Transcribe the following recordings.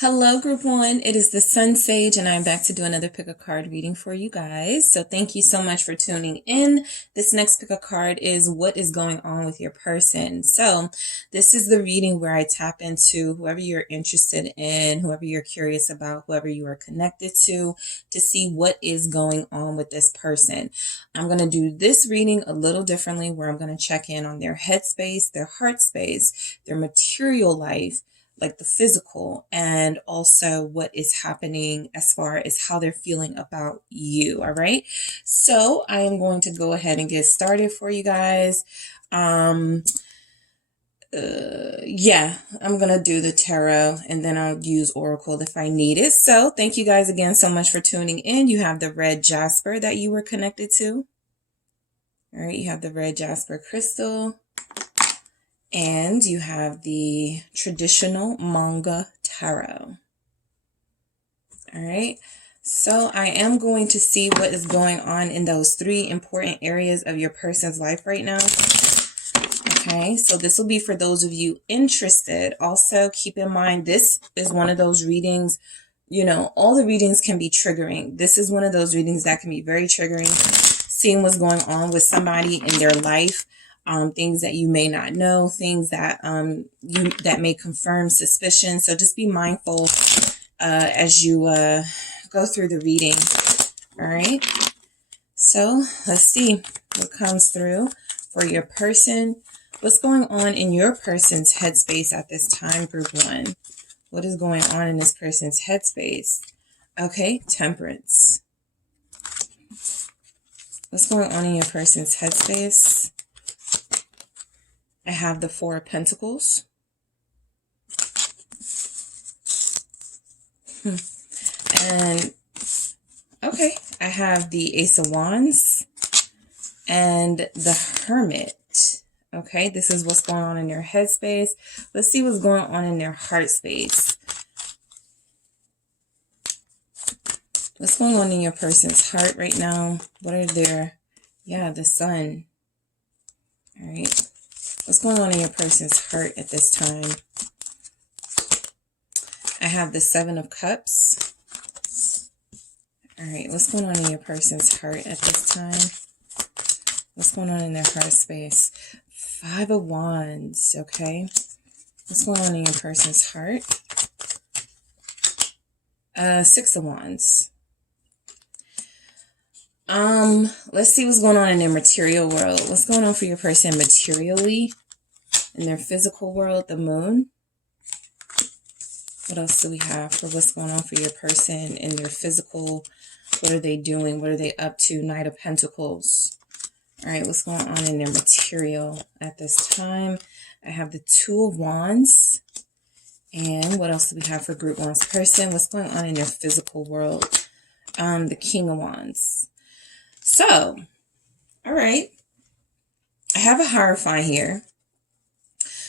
Hello, group one. It is the SunSage, and I'm back to do another pick a card reading for you guys. So thank you so much for tuning in. This next pick a card is what is going on with your person. So this is the reading where I tap into whoever you're interested in, whoever you're curious about, whoever you are connected to see what is going on with this person. I'm going to do this reading a little differently, where I'm going to check in on their headspace, their heart space, their material life, like the physical, and also what is happening as far as how they're feeling about you. All right. So I am going to go ahead and get started for you guys. I'm going to do the tarot, and then I'll use Oracle if I need it. So thank you guys again so much for tuning in. You have the red jasper that you were connected to. All right. You have the red jasper crystal. And you have the traditional Manga tarot. All right. So I am going to see what is going on in those three important areas of your person's life right now. Okay. So this will be for those of you interested. Also, keep in mind, this is one of those readings, you know, all the readings can be triggering. This is one of those readings that can be very triggering. Seeing what's going on with somebody in their life. Things that you may not know, things that that may confirm suspicion. So just be mindful as you go through the reading. All right. So let's see what comes through for your person. What's going on in your person's headspace at this time, group one? What is going on in this person's headspace? Okay, Temperance. What's going on in your person's headspace? I have the Four of Pentacles. And, okay, I have the Ace of Wands and the Hermit. Okay, this is what's going on in your headspace. Let's see what's going on in their heart space. What's going on in your person's heart right now? What are their, the Sun. All right. What's going on in your person's heart at this time? I have the Seven of Cups. All right, what's going on in your person's heart at this time? What's going on in their heart space? Five of Wands, okay. What's going on in your person's heart? Six of Wands. Let's see what's going on in their material world. What's going on for your person materially? In their physical world, the Moon. What else do we have for what's going on for your person in their physical? What are they doing? What are they up to? Knight of Pentacles. All right, what's going on in their material at this time? I have the Two of Wands. And what else do we have for group one's person? What's going on in their physical world? The King of Wands. So, all right. I have a Hierophant here.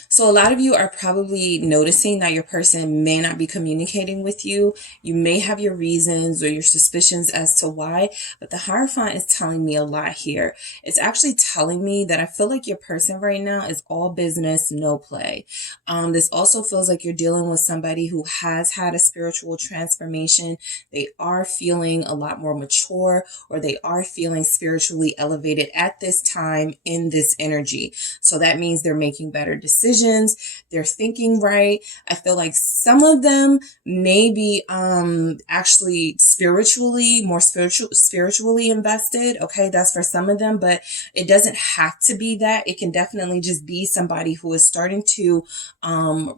So a lot of you are probably noticing that your person may not be communicating with you. You may have your reasons or your suspicions as to why, but the Hierophant is telling me a lot here. It's actually telling me that I feel like your person right now is all business, no play. This also feels like you're dealing with somebody who has had a spiritual transformation. They are feeling a lot more mature, or they are feeling spiritually elevated at this time in this energy. So that means they're making better decisions. They're thinking right. I feel like some of them may be actually spiritually invested. Okay, that's for some of them, but it doesn't have to be that. It can definitely just be somebody who is starting to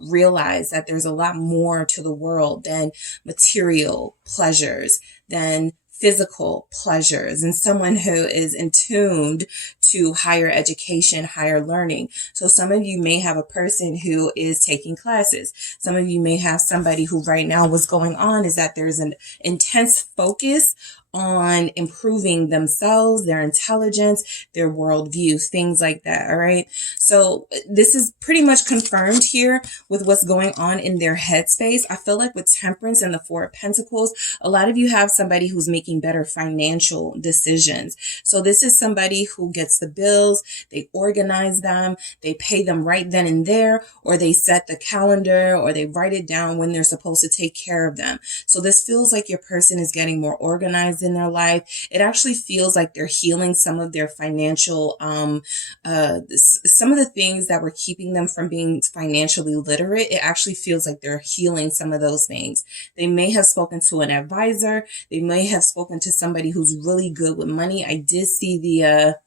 realize that there's a lot more to the world than material pleasures, than physical pleasures, and someone who is in tuned to higher education, higher learning. So some of you may have a person who is taking classes. Some of you may have somebody who right now what's going on is that there's an intense focus on improving themselves, their intelligence, their worldview, things like that. All right. So this is pretty much confirmed here with what's going on in their headspace. I feel like with Temperance and the Four of Pentacles, a lot of you have somebody who's making better financial decisions. So this is somebody who gets the bills, they organize them, they pay them right then and there, or they set the calendar, or they write it down when they're supposed to take care of them. So this feels like your person is getting more organized in their life. It actually feels like they're healing some of their financial, some of the things that were keeping them from being financially literate. It actually feels like they're healing some of those things. They may have spoken to an advisor. They may have spoken to somebody who's really good with money. I did see the,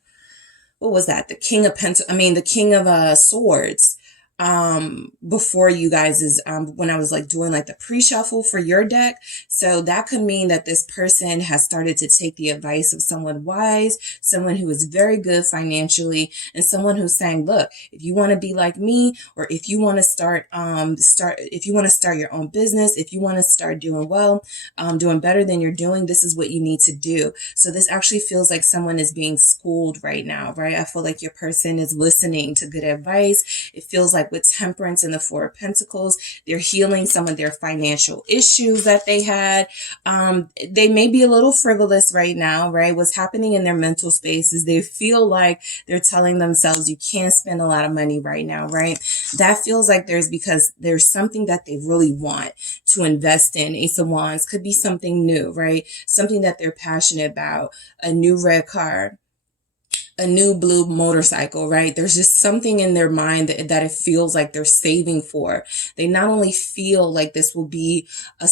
what was that? The King of the King of Swords. Before you guys is, when I was like doing like the pre-shuffle for your deck. So that could mean that this person has started to take the advice of someone wise, someone who is very good financially, and someone who's saying, look, if you want to be like me, or if you want to if you want to start your own business, if you want to start doing well, doing better than you're doing, this is what you need to do. So this actually feels like someone is being schooled right now, right? I feel like your person is listening to good advice. It feels like with Temperance and the Four of Pentacles, they're healing some of their financial issues that they had. They may be a little frivolous right now, right? What's happening in their mental space is they feel like they're telling themselves you can't spend a lot of money right now, right? That feels like because there's something that they really want to invest in. Ace of Wands could be something new, right? Something that they're passionate about, a new red car, a new blue motorcycle, right? There's just something in their mind that it feels like they're saving for. They not only feel like this will be a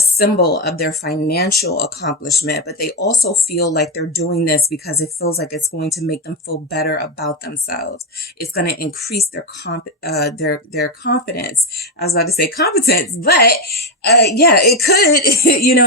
symbol of their financial accomplishment, but they also feel like they're doing this because it feels like it's going to make them feel better about themselves. It's going to increase their confidence. I was about to say competence, but yeah, it could,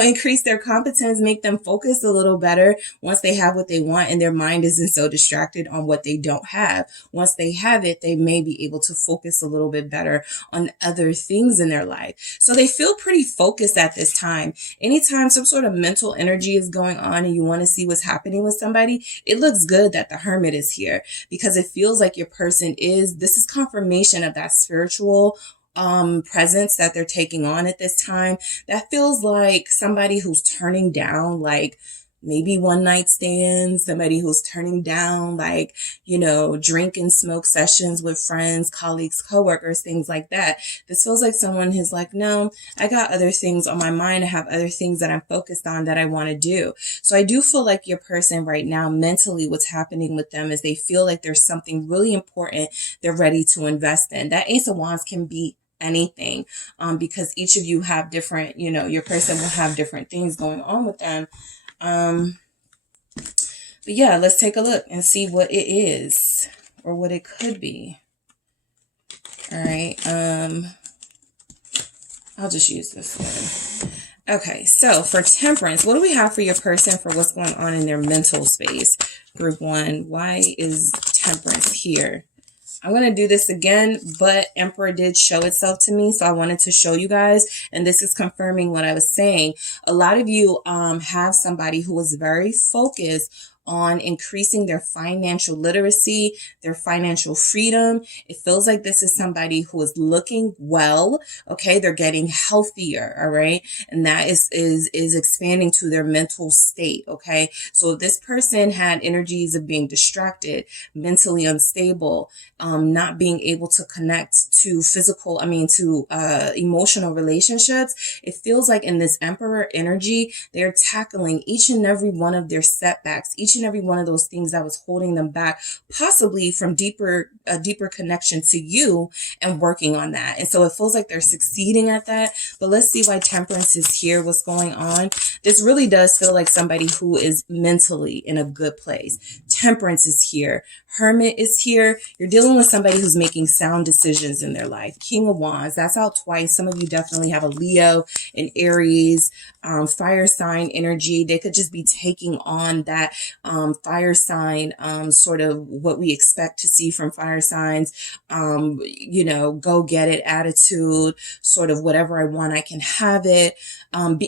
increase their competence, make them focus a little better once they have what they want and their mind isn't so distracted on what they don't have. Once they have it, they may be able to focus a little bit better on other things in their life. So they feel pretty focused at this time. Anytime some sort of mental energy is going on and you want to see what's happening with somebody, it looks good that the Hermit is here because it feels like your person this is confirmation of that spiritual presence that they're taking on at this time. That feels like somebody who's turning down like maybe one night stands, somebody who's turning down like, drink and smoke sessions with friends, colleagues, coworkers, things like that. This feels like someone who's like, no, I got other things on my mind. I have other things that I'm focused on that I want to do. So I do feel like your person right now, mentally, what's happening with them is they feel like there's something really important they're ready to invest in. That Ace of Wands can be anything, because each of you have different, your person will have different things going on with them. But yeah, let's take a look and see what it is or what it could be. All right. I'll just use this one. Okay. So for Temperance, what do we have for your person for what's going on in their mental space? Group 1. Why is Temperance here? I'm going to do this again, but Emperor did show itself to me, so I wanted to show you guys, and this is confirming what I was saying. A lot of you have somebody who is very focused on increasing their financial literacy, their financial freedom. It feels like this is somebody who is looking well. Okay. They're getting healthier. All right. And that is expanding to their mental state. Okay. So if this person had energies of being distracted, mentally unstable, not being able to connect to emotional relationships, it feels like in this Emperor energy, they're tackling each and every one of their setbacks, each and every one of those things that was holding them back, possibly from a deeper connection to you, and working on that. And so it feels like they're succeeding at that. But let's see why Temperance is here. What's going on? This really does feel like somebody who is mentally in a good place. Temperance is here. Hermit is here. You're dealing with somebody who's making sound decisions in their life. King of Wands, that's out twice. Some of you definitely have a Leo, an Aries, fire sign energy. They could just be taking on that fire sign, sort of what we expect to see from fire signs, go get it attitude, sort of whatever I want, I can have it.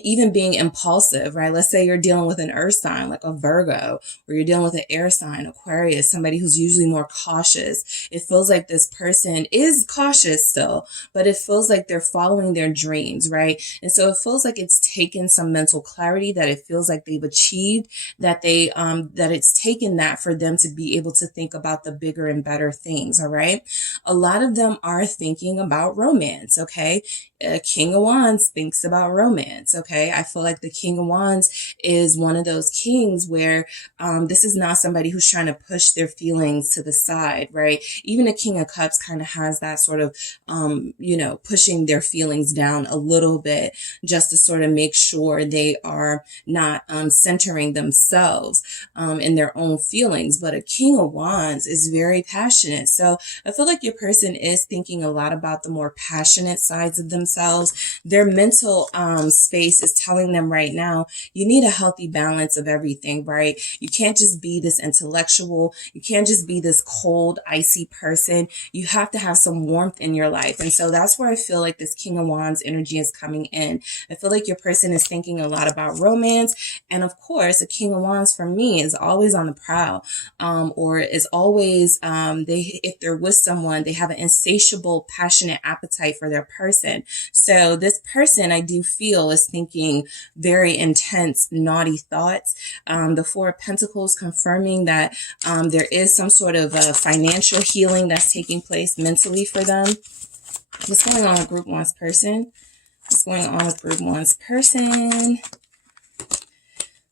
Even being impulsive, right? Let's say you're dealing with an earth sign like a Virgo, or you're dealing with an air sign, Aquarius, somebody who's usually more cautious. It feels like this person is cautious still, but it feels like they're following their dreams, right? And so it feels like it's taken some mental clarity, that it feels like they've achieved, that they that it's taken that for them to be able to think about the bigger and better things. All right. A lot of them are thinking about romance. Okay. King of Wands thinks about romance. Okay. I feel like the King of Wands is one of those kings where this is not somebody who's trying to push their feelings to the side, right? Even a King of Cups kind of has that sort of, pushing their feelings down a little bit just to sort of make sure they are not centering themselves in their own feelings. But a King of Wands is very passionate. So I feel like your person is thinking a lot about the more passionate sides of themselves. Their mental space is telling them right now, you need a healthy balance of everything, right? You can't just be this intellectual. You can't just be this cold, icy person. You have to have some warmth in your life. And so that's where I feel like this King of Wands energy is coming in. I feel like your person is thinking a lot about romance. And of course, a King of Wands for me is always on the prowl, or is always, if they're with someone, they have an insatiable, passionate appetite for their person. So this person, I do feel, is thinking very intense, naughty thoughts. The Four of Pentacles confirming that there is some sort of financial healing that's taking place mentally for them. What's going on with Group 1's person? What's going on with Group 1's person?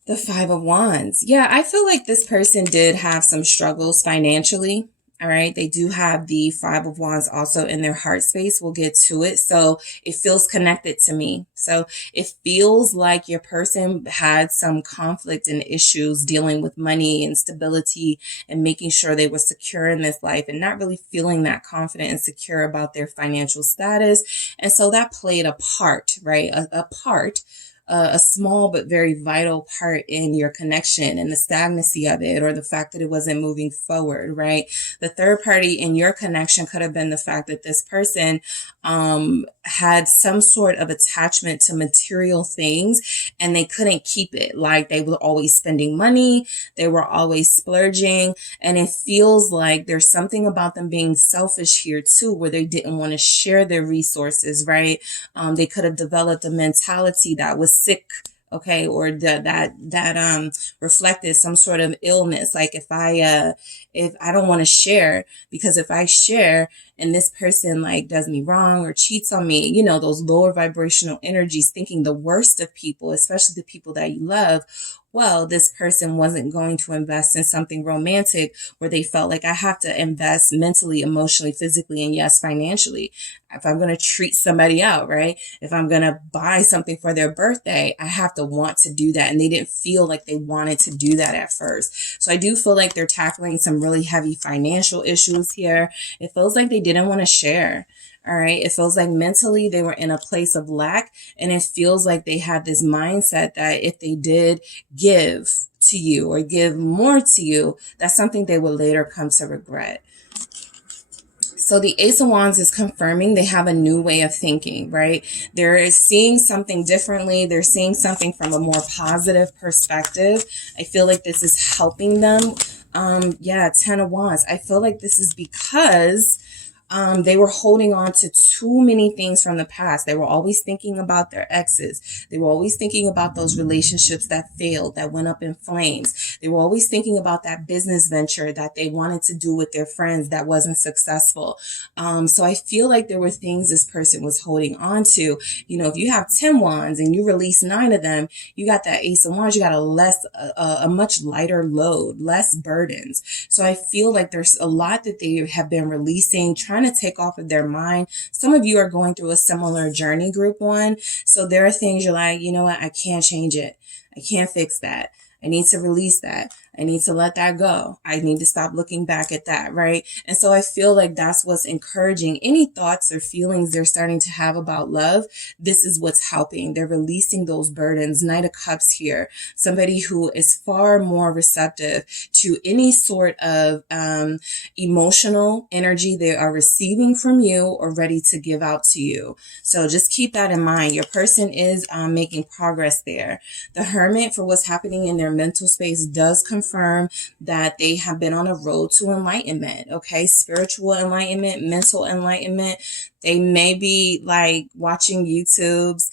The Five of Wands. Yeah, I feel like this person did have some struggles financially. All right. They do have the Five of Wands also in their heart space. We'll get to it. So it feels connected to me. So it feels like your person had some conflict and issues dealing with money and stability and making sure they were secure in this life and not really feeling that confident and secure about their financial status. And so that played a part, right? A small but very vital part in your connection and the stagnancy of it, or the fact that it wasn't moving forward, right? The third party in your connection could have been the fact that this person had some sort of attachment to material things and they couldn't keep it. Like they were always spending money, they were always splurging, and it feels like there's something about them being selfish here too, where they didn't want to share their resources, right? They could have developed a mentality that was sick, okay, or that reflected some sort of illness. Like if I don't want to share, because if I share and this person like does me wrong or cheats on me, you know, those lower vibrational energies, thinking the worst of people, especially the people that you love. Well, this person wasn't going to invest in something romantic where they felt like I have to invest mentally, emotionally, physically, and yes, financially. If I'm going to treat somebody out, right? If I'm going to buy something for their birthday, I have to want to do that. And they didn't feel like they wanted to do that at first. So I do feel like they're tackling some really heavy financial issues here. It feels like they didn't want to share. All right. It feels like mentally they were in a place of lack, and it feels like they had this mindset that if they did give to you or give more to you, that's something they will later come to regret. So the Ace of Wands is confirming they have a new way of thinking, right? They're seeing something differently. They're seeing something from a more positive perspective. I feel like this is helping them. Ten of Wands. I feel like this is because they were holding on to too many things from the past. They were always thinking about their exes. They were always thinking about those relationships that failed, that went up in flames. They were always thinking about that business venture that they wanted to do with their friends that wasn't successful. So I feel like there were things this person was holding on to. You know, if you have 10 wands and you release 9 of them, you got that Ace of Wands, you got a much lighter load, less burdens. So I feel like there's a lot that they have been releasing, trying to take off of their mind. Some of you are going through a similar journey, Group 1. So there are things you're like, you know what? I can't change it. I can't fix that. I need to release that. I need to let that go. I need to stop looking back at that, right? And so I feel like that's what's encouraging. Any thoughts or feelings they're starting to have about love, this is what's helping. They're releasing those burdens. Knight of Cups here. Somebody who is far more receptive to any sort of emotional energy they are receiving from you or ready to give out to you. So just keep that in mind. Your person is making progress there. The Hermit, for what's happening in their mental space, does confirm that they have been on a road to enlightenment, okay? Spiritual enlightenment, mental enlightenment. They may be like watching YouTubes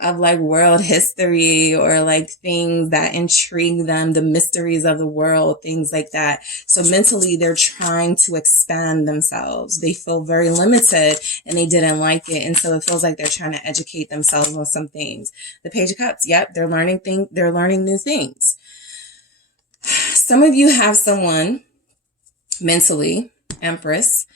of like world history or like things that intrigue them, the mysteries of the world, things like that. So mentally, they're trying to expand themselves. They feel very limited and they didn't like it. And so it feels like they're trying to educate themselves on some things. The Page of Cups, yep, they're learning new things. Some of you have someone mentally, Empress,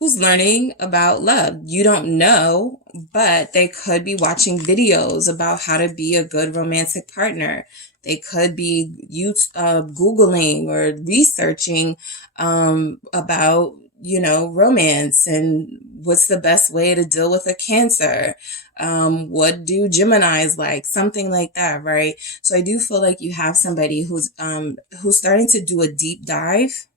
who's learning about love. You don't know, but they could be watching videos about how to be a good romantic partner. They could be Googling or researching about, romance and what's the best way to deal with a Cancer. What do Geminis like? Something like that, right? So I do feel like you have somebody who's starting to do a deep dive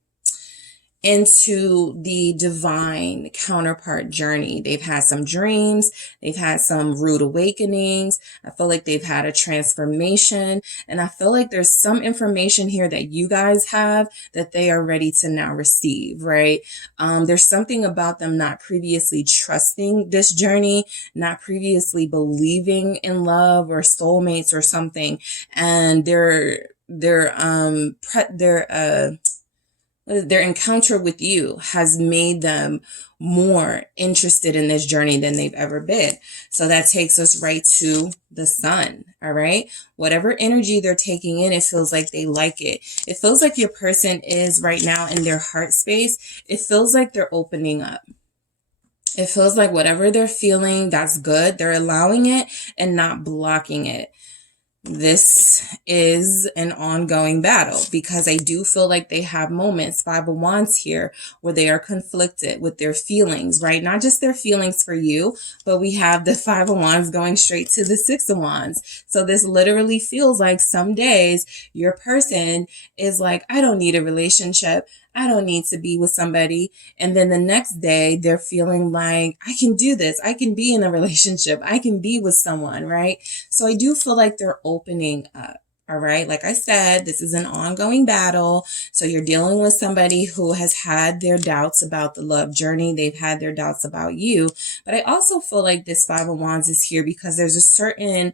into the divine counterpart journey. They've had some dreams. They've had some rude awakenings. I feel like they've had a transformation. And I feel like there's some information here that you guys have that they are ready to now receive, right? There's something about them not previously trusting this journey, not previously believing in love or soulmates or something. And their encounter with you has made them more interested in this journey than they've ever been. So that takes us right to the Sun. All right. Whatever energy they're taking in, it feels like they like it. It feels like your person is right now in their heart space. It feels like they're opening up. It feels like whatever they're feeling, that's good. They're allowing it and not blocking it. This is an ongoing battle because I do feel like they have moments, Five of Wands here, where they are conflicted with their feelings, right? Not just their feelings for you, but we have the Five of Wands going straight to the Six of Wands. So this literally feels like some days your person is like, I don't need a relationship. I don't need to be with somebody. And then the next day they're feeling like, I can do this. I can be in a relationship. I can be with someone, right? So I do feel like they're opening up. All right. Like I said, this is an ongoing battle. So you're dealing with somebody who has had their doubts about the love journey. They've had their doubts about you. But I also feel like this Five of Wands is here because there's a certain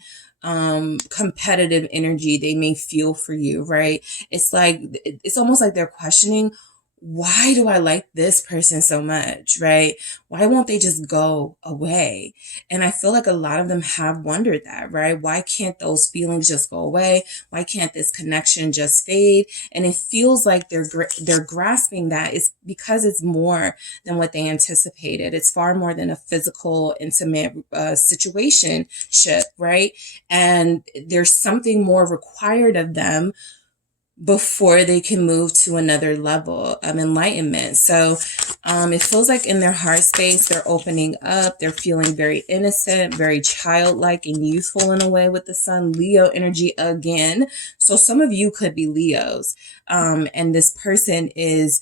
competitive energy they may feel for you, right? It's almost like they're questioning, why do I like this person so much, right? Why won't they just go away? And I feel like a lot of them have wondered that, right? Why can't those feelings just go away? Why can't this connection just fade? And it feels like they're grasping that it's because it's more than what they anticipated. It's far more than a physical, intimate situationship, right? And there's something more required of them before they can move to another level of enlightenment. So it feels like in their heart space, they're opening up. They're feeling very innocent, very childlike and youthful in a way with the Sun. Leo energy again. So some of you could be Leos. And this person is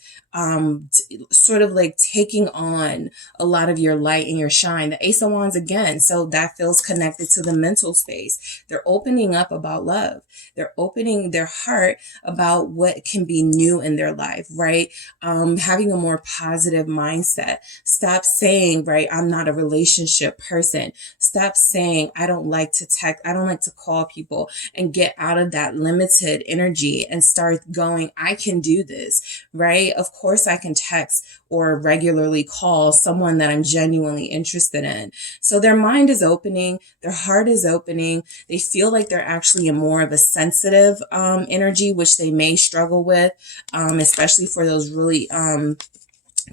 sort of like taking on a lot of your light and your shine. The Ace of Wands again. So that feels connected to the mental space. They're opening up about love. They're opening their heart about what can be new in their life, right? Having a more positive mindset. Stop saying, right, I'm not a relationship person. Stop saying, I don't like to text. I don't like to call people, and get out of that limited energy and start going, I can do this, right? Of course I can text or regularly call someone that I'm genuinely interested in. So their mind is opening, their heart is opening. They feel like they're actually in more of a sensitive energy, which they may struggle with, especially for those really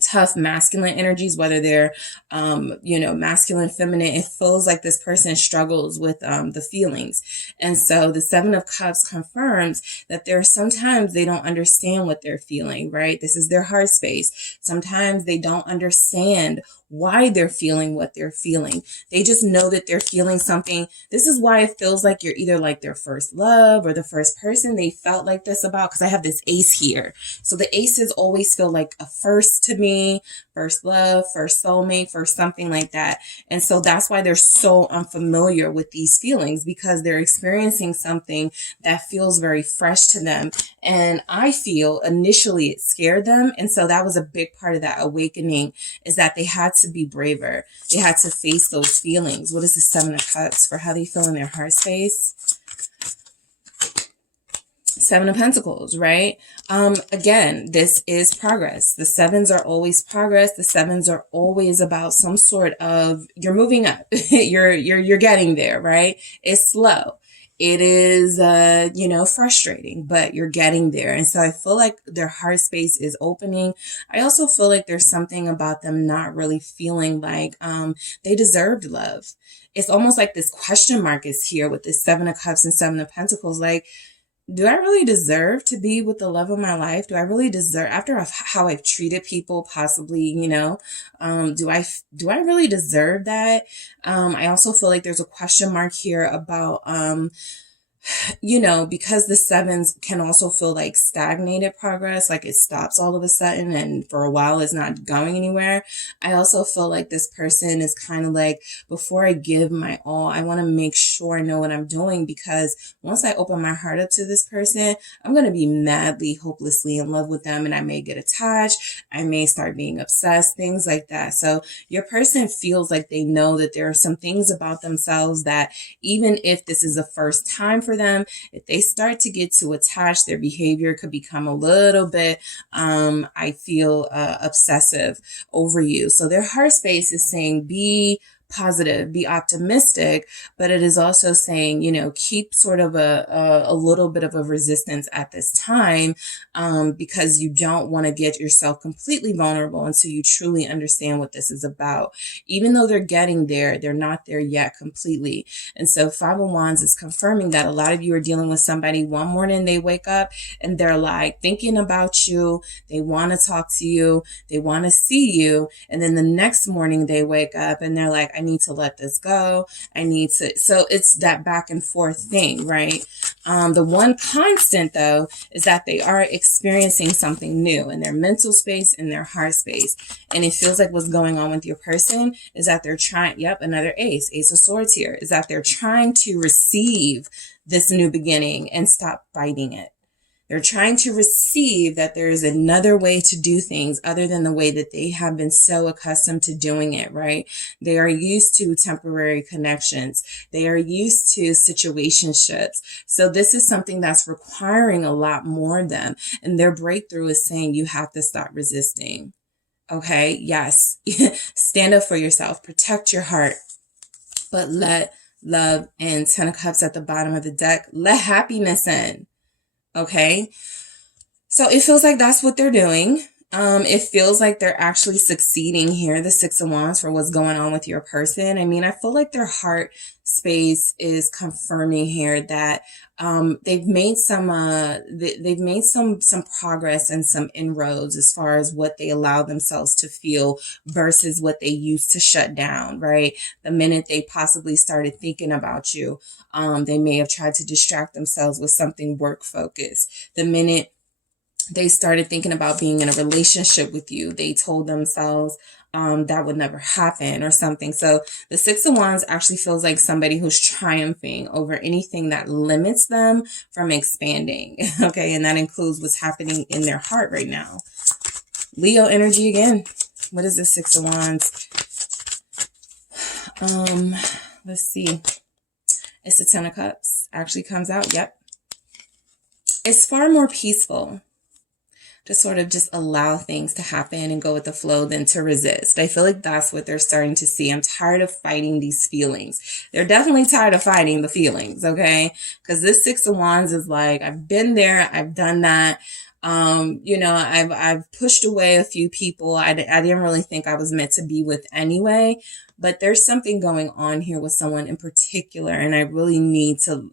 tough masculine energies, whether they're masculine, feminine. It feels like this person struggles with the feelings. And so the Seven of Cups confirms that there are sometimes they don't understand what they're feeling, right? This is their heart space. Sometimes they don't understand why they're feeling what they're feeling. They just know that they're feeling something. This is why it feels like you're either like their first love or the first person they felt like this about, because I have this ace here. So the aces always feel like a first to me. journey, first love, first soulmate, first something like that. And so that's why they're so unfamiliar with these feelings, because they're experiencing something that feels very fresh to them. And I feel initially it scared them. And so that was a big part of that awakening, is that they had to be braver. They had to face those feelings. What is the Seven of Cups for how they feel in their heart space? Seven of Pentacles, right? Again, this is progress. The sevens are always progress. The sevens are always about some sort of, you're moving up. you're getting there, right? It's slow. It is, frustrating, but you're getting there. And so I feel like their heart space is opening. I also feel like there's something about them not really feeling like, they deserved love. It's almost like this question mark is here with this Seven of Cups and Seven of Pentacles. Like, do I really deserve to be with the love of my life? Do I really deserve, after how I've treated people, possibly, do I really deserve that? I also feel like there's a question mark here about, because the sevens can also feel like stagnated progress, like it stops all of a sudden and for a while it's not going anywhere. I also feel like this person is kind of like, before I give my all, I want to make sure I know what I'm doing, because once I open my heart up to this person, I'm going to be madly, hopelessly in love with them, and I may get attached. I may start being obsessed, things like that. So your person feels like they know that there are some things about themselves that, even if this is the first time for them, if they start to get too attached, their behavior could become a little bit, obsessive over you. So their heart space is saying, be positive, be optimistic, but it is also saying, keep sort of a little bit of a resistance at this time, because you don't want to get yourself completely vulnerable until you truly understand what this is about. Even though they're getting there, they're not there yet completely. And so Five of Wands is confirming that a lot of you are dealing with somebody, one morning they wake up and they're like thinking about you, they want to talk to you, they want to see you, and then the next morning they wake up and they're like, I need to let this go. So it's that back and forth thing, right? The one constant though, is that they are experiencing something new in their mental space, in their heart space. And it feels like what's going on with your person is that they're trying, another ace of swords here, is that they're trying to receive this new beginning and stop fighting it. They're trying to receive that there is another way to do things other than the way that they have been so accustomed to doing it, right? They are used to temporary connections. They are used to situationships. So this is something that's requiring a lot more of them. And their breakthrough is saying, you have to stop resisting. Okay. Yes. Stand up for yourself, protect your heart, but let love and Ten of Cups at the bottom of the deck, let happiness in. Okay, so it feels like that's what they're doing. It feels like they're actually succeeding here, the Six of Wands, for what's going on with your person. I mean, I feel like their heart space is confirming here that they've made some progress and some inroads as far as what they allow themselves to feel versus what they used to shut down, right? The minute they possibly started thinking about you, they may have tried to distract themselves with something work focused. The minute they started thinking about being in a relationship with you, they told themselves that would never happen or something. So the Six of Wands actually feels like somebody who's triumphing over anything that limits them from expanding. Okay, and that includes what's happening in their heart right now. Leo energy again. What is the Six of Wands? Let's see. It's the Ten of Cups. Actually comes out. Yep. It's far more peaceful to sort of just allow things to happen and go with the flow than to resist. I feel like that's what they're starting to see. I'm tired of fighting these feelings. They're definitely tired of fighting the feelings, okay? Because this Six of Wands is like, I've been there, I've done that. I've pushed away a few people I didn't really think I was meant to be with anyway. But there's something going on here with someone in particular, and I really need to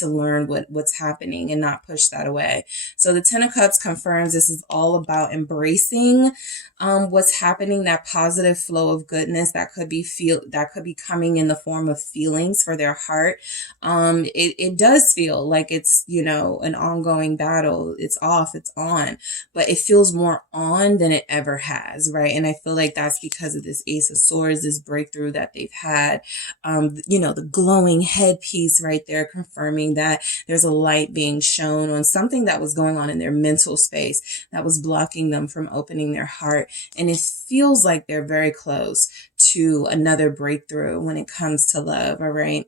learn what's happening and not push that away. So the Ten of Cups confirms this is all about embracing what's happening, that positive flow of goodness that could be coming in the form of feelings for their heart. It does feel like it's, an ongoing battle. It's on, but it feels more on than it ever has, right? And I feel like that's because of this Ace of Swords, this breakthrough that they've had. You know, the glowing headpiece right there, confirming that there's a light being shown on something that was going on in their mental space that was blocking them from opening their heart. And it feels like they're very close to another breakthrough when it comes to love, all right?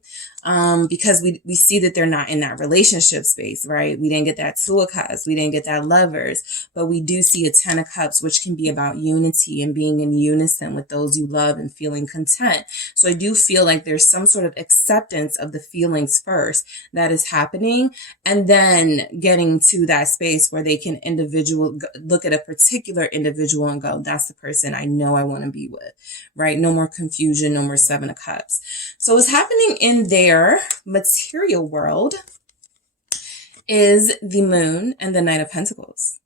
Because we see that they're not in that relationship space, right? We didn't get that Two of Cups, we didn't get that Lovers, but we do see a Ten of Cups, which can be about unity and being in unison with those you love and feeling content. So I do feel like there's some sort of acceptance of the feelings first that is happening, and then getting to that space where they can look at a particular individual and go, that's the person I know I want to be with, right? No more confusion, no more Seven of Cups. So what's happening in their material world is the Moon and the Knight of Pentacles.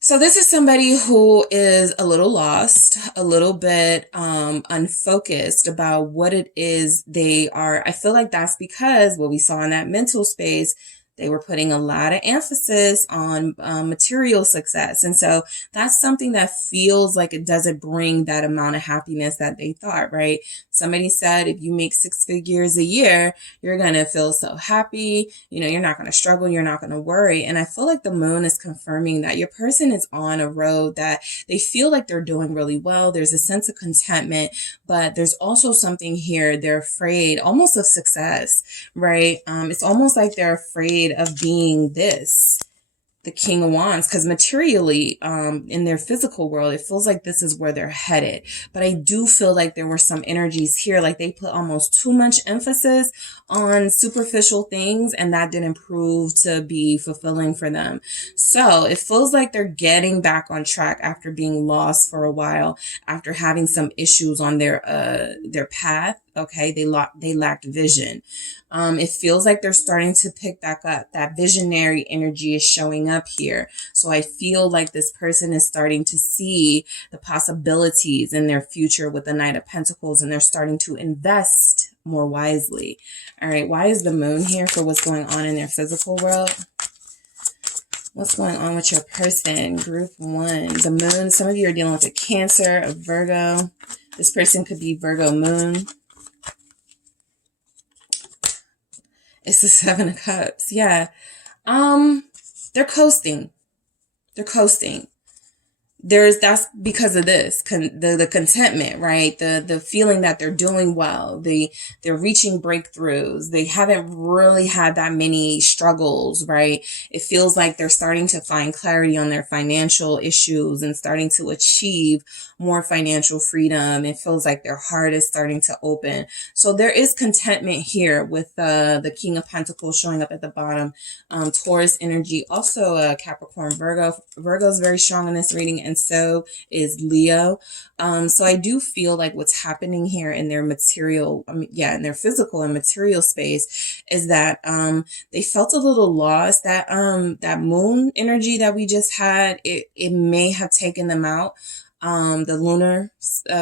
So this is somebody who is a little lost, a little bit unfocused about what it is they are. I feel like that's because what we saw in that mental space, they were putting a lot of emphasis on material success. And so that's something that feels like it doesn't bring that amount of happiness that they thought, right? Somebody said, if you make 6 figures a year, you're going to feel so happy. You know, you're not going to struggle. You're not going to worry. And I feel like the Moon is confirming that your person is on a road that they feel like they're doing really well. There's a sense of contentment, but there's also something here. They're afraid almost of success, right? It's almost like they're afraid of being the King of Wands, because materially, in their physical world, it feels like this is where they're headed. But I do feel like there were some energies here, like they put almost too much emphasis on superficial things, and that didn't prove to be fulfilling for them. So it feels like they're getting back on track after being lost for a while, after having some issues on their path. Okay, they lacked vision. It feels like they're starting to pick back up. That visionary energy is showing up here. So I feel like this person is starting to see the possibilities in their future with the Knight of Pentacles, and they're starting to invest more wisely. All right, why is the Moon here for what's going on in their physical world? What's going on with your person? Group 1, the Moon. Some of you are dealing with a Cancer, a Virgo. This person could be Virgo Moon. It's the 7 of Cups. Yeah. They're coasting. They're coasting. That's because of this, the contentment, right? The feeling that they're doing well. They're reaching breakthroughs. They haven't really had that many struggles, right? It feels like they're starting to find clarity on their financial issues and starting to achieve more financial freedom. It feels like their heart is starting to open. So there is contentment here with the King of Pentacles showing up at the bottom. Taurus energy, also Capricorn, Virgo. Virgo is very strong in this reading, and so is Leo. So I do feel like what's happening here in their material, in their physical and material space is that they felt a little lost. That Moon energy that we just had, it may have taken them out. The lunar,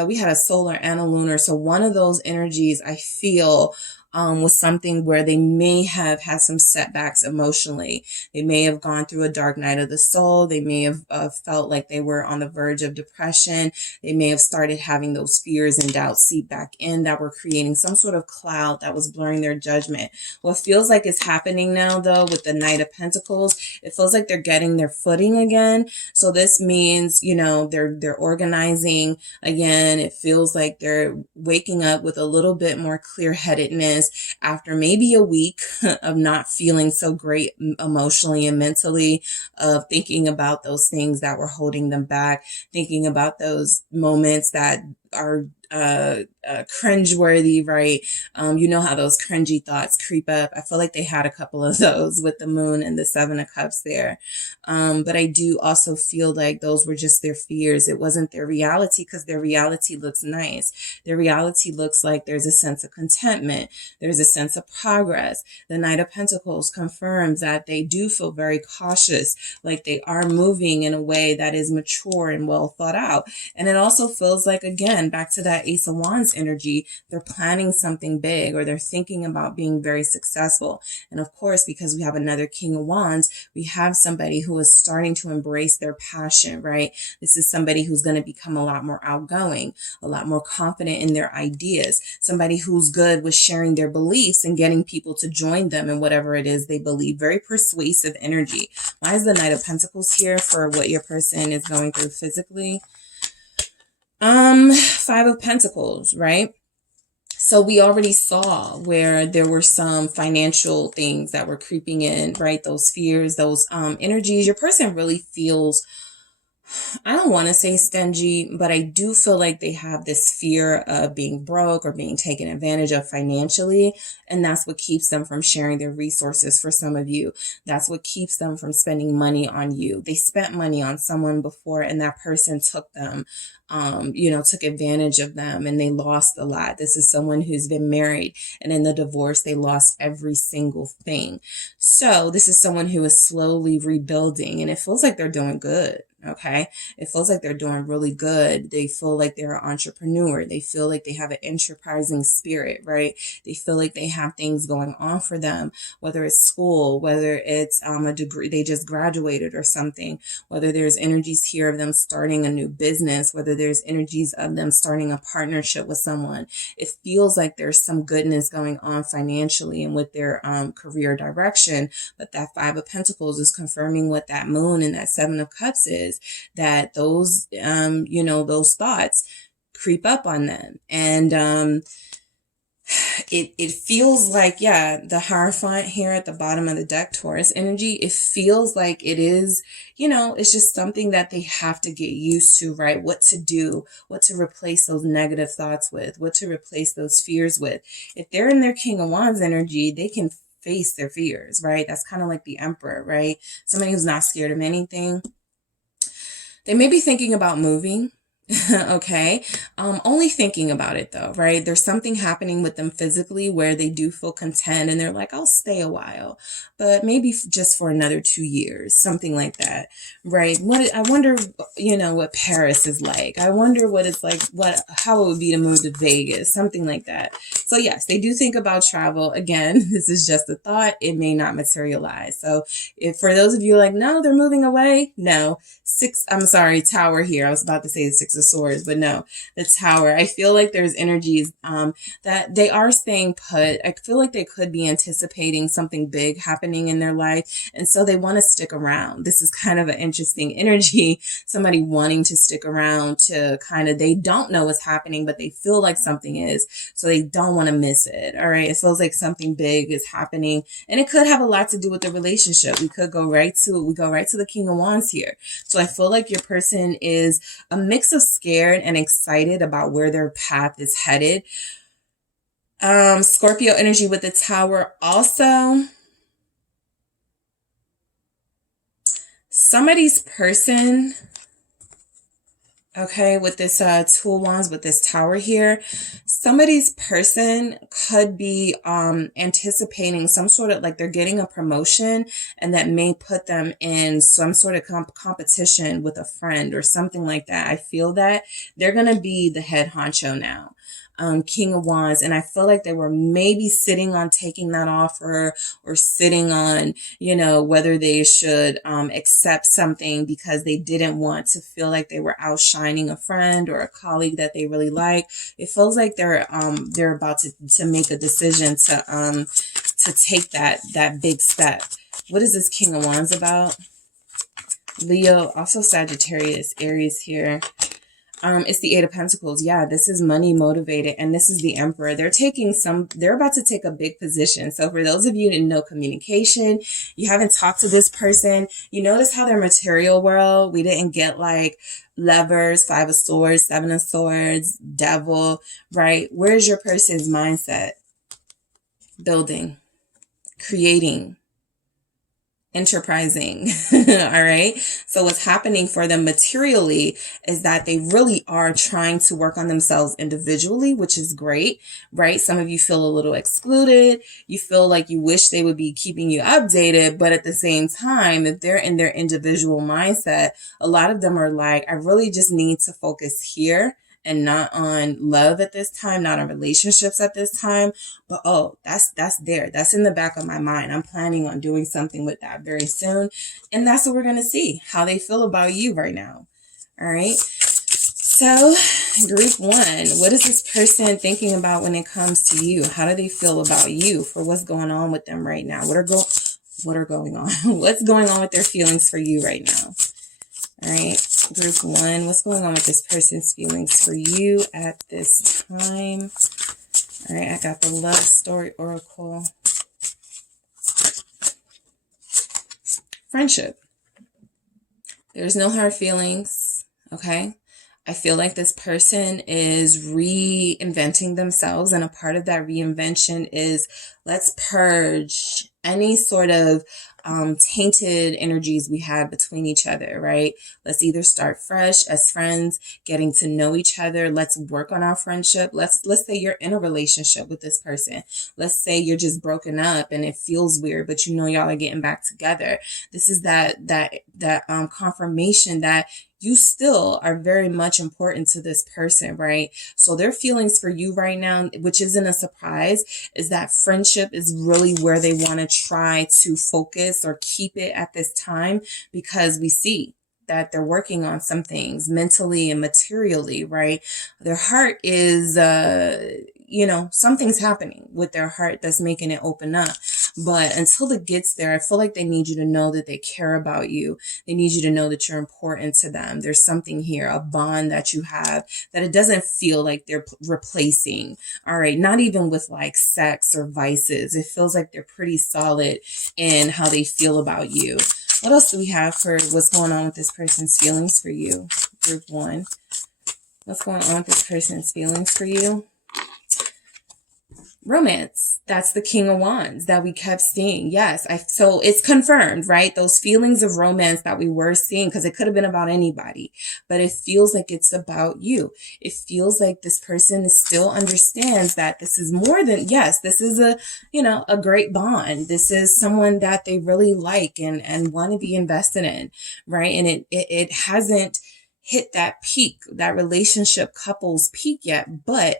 we had a solar and a lunar. So one of those energies I feel was something where they may have had some setbacks emotionally. They may have gone through a dark night of the soul. They may have felt like they were on the verge of depression. They may have started having those fears and doubts seep back in that were creating some sort of cloud that was blurring their judgment. What feels like is happening now, though, with the Knight of Pentacles, it feels like they're getting their footing again. So this means, you know, they're organizing again. It feels like they're waking up with a little bit more clear-headedness after maybe a week of not feeling so great emotionally and mentally, of thinking about those things that were holding them back, thinking about those moments that are cringeworthy, right? You know how those cringy thoughts creep up. I feel like they had a couple of those with the Moon and the 7 of Cups there. But I do also feel like those were just their fears. It wasn't their reality, because their reality looks nice. Their reality looks like there's a sense of contentment. There's a sense of progress. The Knight of Pentacles confirms that they do feel very cautious, like they are moving in a way that is mature and well thought out. And it also feels like, again, back to that that Ace of Wands energy, they're planning something big, or they're thinking about being very successful. And of course, because we have another King of Wands, we have somebody who is starting to embrace their passion, right? This is somebody who's going to become a lot more outgoing, a lot more confident in their ideas, somebody who's good with sharing their beliefs and getting people to join them in whatever it is they believe. Very persuasive energy. Why is the Knight of Pentacles here for what your person is going through physically? Five of Pentacles, right? So we already saw where there were some financial things that were creeping in, right? Those fears, those energies. Your person really feels, I don't want to say stingy, but I do feel like they have this fear of being broke or being taken advantage of financially. And that's what keeps them from sharing their resources. For some of you, that's what keeps them from spending money on you. They spent money on someone before, and that person took them, took advantage of them, and they lost a lot. This is someone who's been married, and in the divorce, they lost every single thing. So this is someone who is slowly rebuilding, and it feels like they're doing good. Okay. It feels like they're doing really good. They feel like they're an entrepreneur. They feel like they have an enterprising spirit, right? They feel like they have things going on for them, whether it's school, whether it's a degree, they just graduated or something, whether there's energies here of them starting a new business, whether there's energies of them starting a partnership with someone. It feels like there's some goodness going on financially and with their career direction. But that Five of Pentacles is confirming what that Moon and that Seven of Cups is, that those, those thoughts creep up on them. And it feels like, the Hierophant here at the bottom of the deck, Taurus energy, it feels like it is, it's just something that they have to get used to, right? What to do, what to replace those negative thoughts with, what to replace those fears with. If they're in their King of Wands energy, they can face their fears, right? That's kind of like the Emperor, right? Somebody who's not scared of anything. They may be thinking about moving. Okay. Only thinking about it though, right? There's something happening with them physically where they do feel content and they're like, I'll stay a while, but maybe just for another 2 years, something like that, right? I wonder, what Paris is like. I wonder what it's like, how it would be to move to Vegas, something like that. So yes, they do think about travel. Again, this is just a thought. It may not materialize. So if for those of you like, no, they're moving away. No, Tower here. I was about to say the Six of Swords, but no, the Tower. I feel like there's energies that they are staying put. I feel like they could be anticipating something big happening in their life, and so they want to stick around. This is kind of an interesting energy. Somebody wanting to stick around to they don't know what's happening, but they feel like something is, so they don't want to miss it. All right. It feels like something big is happening, and it could have a lot to do with the relationship. We go right to the King of Wands here. So I feel like your person is a mix of scared and excited about where their path is headed. Scorpio energy with the Tower. Also, somebody's person, okay, with this Two of Wands, with this Tower here, somebody's person could be anticipating some sort of, like, they're getting a promotion, and that may put them in some sort of competition with a friend or something like that. I feel that they're going to be the head honcho now. King of Wands, and I feel like they were maybe sitting on taking that offer, or sitting on, whether they should accept something, because they didn't want to feel like they were outshining a friend or a colleague that they really like. It feels like they're about to make a decision to take that big step. What is this King of Wands about? Leo, also Sagittarius, Aries here. It's the Eight of Pentacles. Yeah, this is money motivated, and this is the Emperor. They're about to take a big position. So for those of you in no communication, you haven't talked to this person, you notice how their material world, we didn't get like Lovers, Five of Swords, Seven of Swords, Devil, right? Where's your person's mindset? Building, creating, enterprising. All right. So what's happening for them materially is that they really are trying to work on themselves individually, which is great, right? Some of you feel a little excluded. You feel like you wish they would be keeping you updated, but at the same time, if they're in their individual mindset, a lot of them are like, I really just need to focus here and not on love at this time, not on relationships at this time. But oh, that's there. That's in the back of my mind. I'm planning on doing something with that very soon. And that's what we're going to see, how they feel about you right now. All right. So group one, what is this person thinking about when it comes to you? How do they feel about you for what's going on with them right now? What are going on? What's going on with their feelings for you right now? All right, group one, what's going on with this person's feelings for you at this time? All right, I got the love story oracle. Friendship. There's no hard feelings, okay? I feel like this person is reinventing themselves, and a part of that reinvention is let's purge any sort of tainted energies we had between each other, right? Let's either start fresh as friends, getting to know each other. Let's work on our friendship. Let's say you're in a relationship with this person. Let's say you're just broken up and it feels weird, but you know y'all are getting back together. This is that confirmation that you still are very much important to this person, right? So their feelings for you right now, which isn't a surprise, is that friendship is really where they want to try to focus or keep it at this time, because we see that they're working on some things mentally and materially, right? Their heart is, something's happening with their heart that's making it open up. But until it gets there, I feel like they need you to know that they care about you. They need you to know that you're important to them. There's something here, a bond that you have, that it doesn't feel like they're replacing. All right. Not even with like sex or vices. It feels like they're pretty solid in how they feel about you. What else do we have for what's going on with this person's feelings for you? Group one. What's going on with this person's feelings for you? Romance. That's the King of Wands that we kept seeing. Yes. So it's confirmed, right? Those feelings of romance that we were seeing, because it could have been about anybody, but it feels like it's about you. It feels like this person still understands that this is more than, yes, this is a great bond. This is someone that they really like and want to be invested in, right? And it hasn't hit that peak, that relationship couple's peak yet, but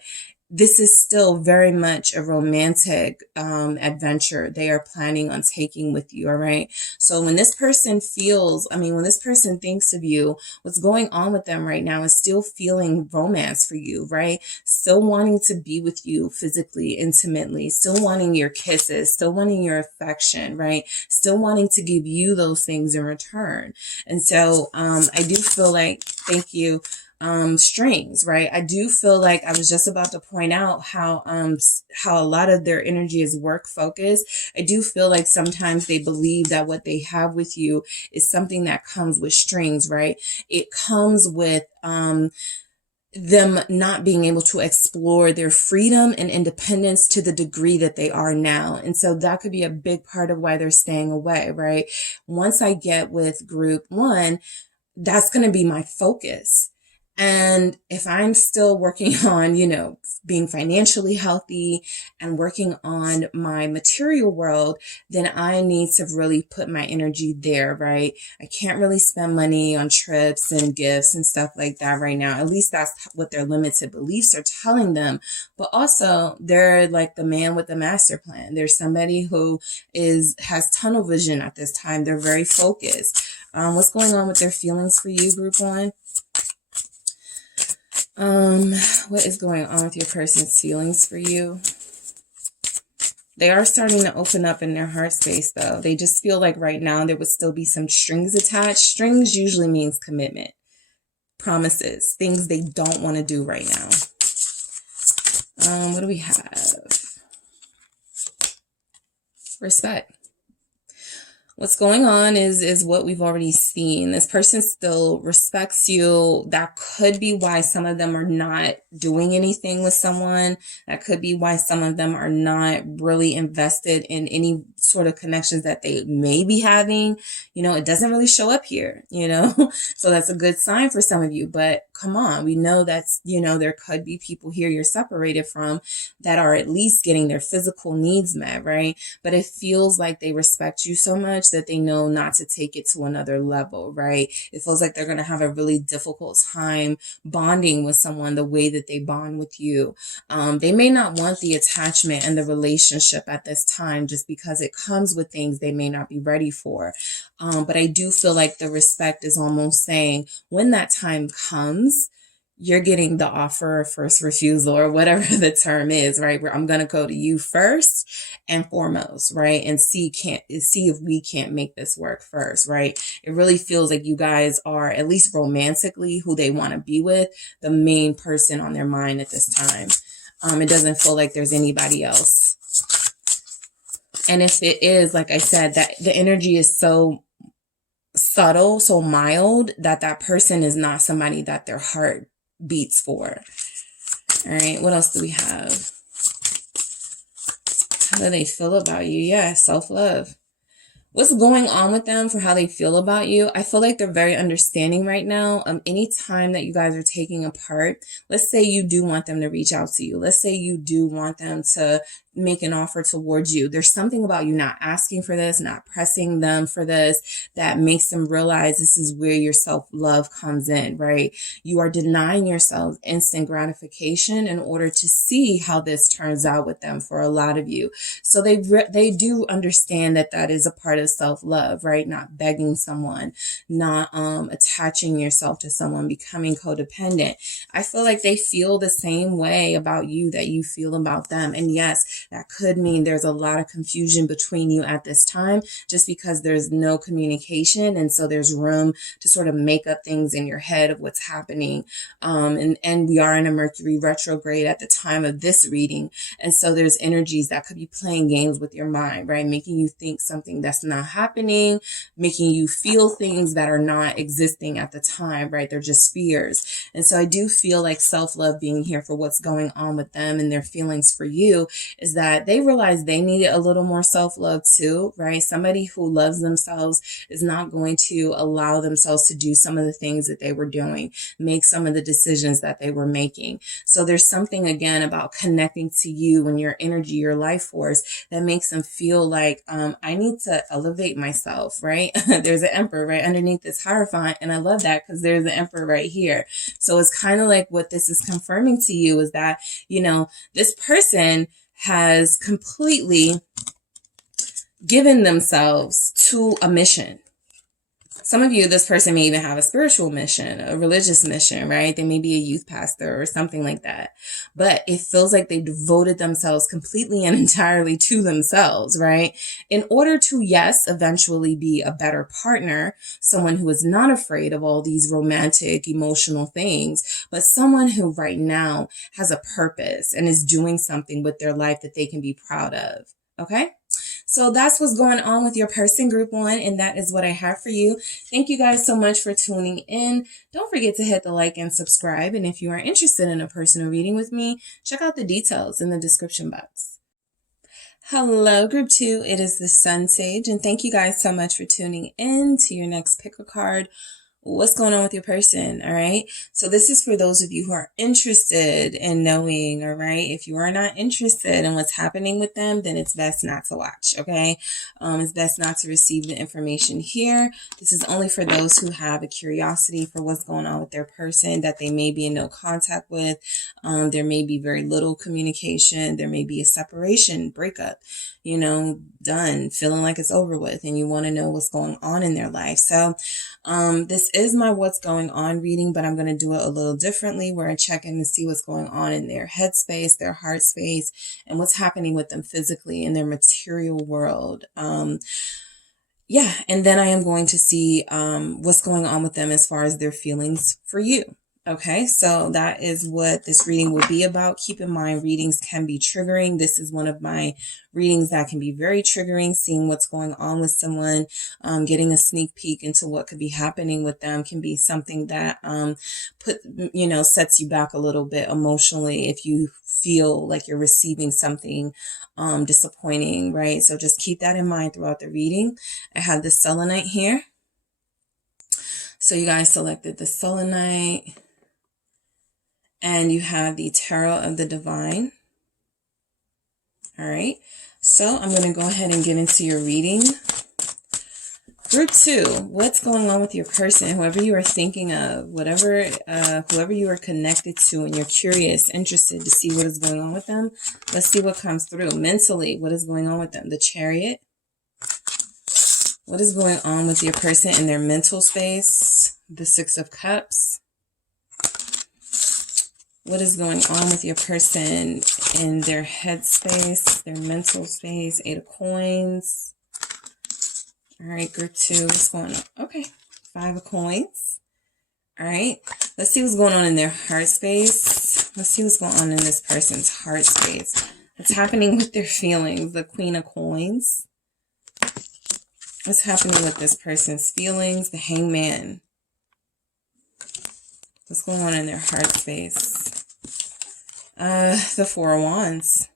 this is still very much a romantic adventure they are planning on taking with you, all right? So when this person thinks of you, what's going on with them right now is still feeling romance for you, right? Still wanting to be with you physically, intimately, still wanting your kisses, still wanting your affection, right? Still wanting to give you those things in return. And so I do feel like, thank you, strings, right? I do feel like I was just about to point out how a lot of their energy is work focused. I do feel like sometimes they believe that what they have with you is something that comes with strings, right? It comes with them not being able to explore their freedom and independence to the degree that they are now. And so that could be a big part of why they're staying away, right? Once I get with group one, that's going to be my focus. And if I'm still working on, being financially healthy and working on my material world, then I need to really put my energy there, right? I can't really spend money on trips and gifts and stuff like that right now. At least that's what their limited beliefs are telling them. But also they're like the man with the master plan. There's somebody who has tunnel vision at this time. They're very focused. What's going on with their feelings for you, group one? What is going on with your person's feelings for you? They are starting to open up in their heart space, though. They just feel like right now there would still be some strings attached. Strings usually means commitment, promises, things they don't want to do right now. What do we have? Respect. What's going on is what we've already seen. This person still respects you. That could be why some of them are not doing anything with someone. That could be why some of them are not really invested in any sort of connections that they may be having. It doesn't really show up here, so that's a good sign for some of you. But come on, we know that's, you know, there could be people here you're separated from that are at least getting their physical needs met, right? But it feels like they respect you so much that they know not to take it to another level, right? It feels like they're going to have a really difficult time bonding with someone the way that they bond with you. They may not want the attachment and the relationship at this time just because it comes with things they may not be ready for. But I do feel like the respect is almost saying when that time comes, you're getting the offer of first refusal or whatever the term is, right? Where I'm going to go to you first and foremost, right? And see if we can't make this work first, right? It really feels like you guys are, at least romantically, who they want to be with, the main person on their mind at this time. It doesn't feel like there's anybody else. And if it is, like I said, that the energy is so subtle, so mild, that that person is not somebody that their heart beats for. All right, what else do we have? How do they feel about you? Yeah, self-love. What's going on with them for how they feel about you? I feel like they're very understanding right now. Any time that you guys are taking apart, let's say you do want them to reach out to you. Let's say you do want them to make an offer towards you. There's something about you not asking for this, not pressing them for this, that makes them realize this is where your self-love comes in, right? You are denying yourself instant gratification in order to see how this turns out with them for a lot of you. So they do understand that that is a part of self-love, right? Not begging someone, not attaching yourself to someone, becoming codependent. I feel like they feel the same way about you that you feel about them. And yes, that could mean there's a lot of confusion between you at this time, just because there's no communication. And so there's room to sort of make up things in your head of what's happening. And we are in a Mercury retrograde at the time of this reading. And so there's energies that could be playing games with your mind, right? Making you think something that's not happening, making you feel things that are not existing at the time, right? They're just fears. And so I do feel like self-love being here for what's going on with them and their feelings for you is that they realize they need a little more self-love too, right? Somebody who loves themselves is not going to allow themselves to do some of the things that they were doing, make some of the decisions that they were making. So there's something, again, about connecting to you and your energy, your life force, that makes them feel like, I need to elevate myself, right? There's an emperor right underneath this Hierophant, and I love that because there's an emperor right here. So it's kind of like what this is confirming to you is that, you know, this person has completely given themselves to a mission. Some of you, this person may even have a spiritual mission, a religious mission, right? They may be a youth pastor or something like that. But it feels like they devoted themselves completely and entirely to themselves, right? In order to, yes, eventually be a better partner, someone who is not afraid of all these romantic, emotional things, but someone who right now has a purpose and is doing something with their life that they can be proud of, okay? So that's what's going on with your person, group 1, and that is what I have for you. Thank you guys so much for tuning in. Don't forget to hit the like and subscribe. And if you are interested in a personal reading with me, check out the details in the description box. Hello, group 2. It is the SunSage, and thank you guys so much for tuning in to your next pick a card. What's going on with your person, all right? So this is for those of you who are interested in knowing, all right? If you are not interested in what's happening with them, then it's best not to watch, okay? It's best not to receive the information here. This is only for those who have a curiosity for what's going on with their person that they may be in no contact with. There may be very little communication. There may be a separation, breakup, you know, done, feeling like it's over with, and you want to know what's going on in their life. So this is my what's going on reading, but I'm going to do it a little differently, where I check in to see what's going on in their headspace, their heart space, and what's happening with them physically in their material world. Yeah, and then I am going to see what's going on with them as far as their feelings for you. Okay, so that is what this reading will be about. Keep in mind, readings can be triggering. This is one of my readings that can be very triggering. Seeing what's going on with someone, getting a sneak peek into what could be happening with them can be something that sets you back a little bit emotionally if you feel like you're receiving something disappointing, right? So just keep that in mind throughout the reading. I have the selenite here. So you guys selected the selenite. And you have the Tarot of the Divine. All right. So I'm going to go ahead and get into your reading. Group 2, what's going on with your person, whoever you are thinking of, whoever you are connected to, and you're curious, interested to see what is going on with them. Let's see what comes through. Mentally, what is going on with them? The Chariot. What is going on with your person in their mental space? The Six of Cups. What is going on with your person in their head space, their mental space? Eight of Coins. All right, group 2, what's going on? Okay, 5 of Coins. All right, let's see what's going on in their heart space. Let's see what's going on in this person's heart space. What's happening with their feelings? The Queen of Coins. What's happening with this person's feelings? The Hangman. What's going on in their heart space? The Four of Wands.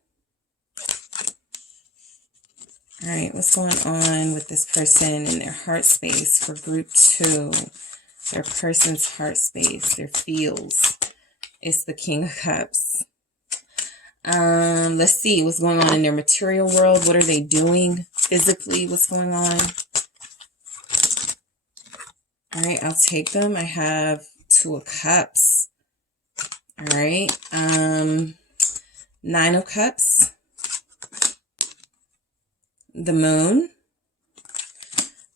All right, what's going on with this person in their heart space for group 2? Their person's heart space, their feels. It's the King of Cups. Let's see what's going on in their material world. What are they doing physically? What's going on? All right, I'll take them. I have 2 of Cups. All right. 9 of Cups. The Moon.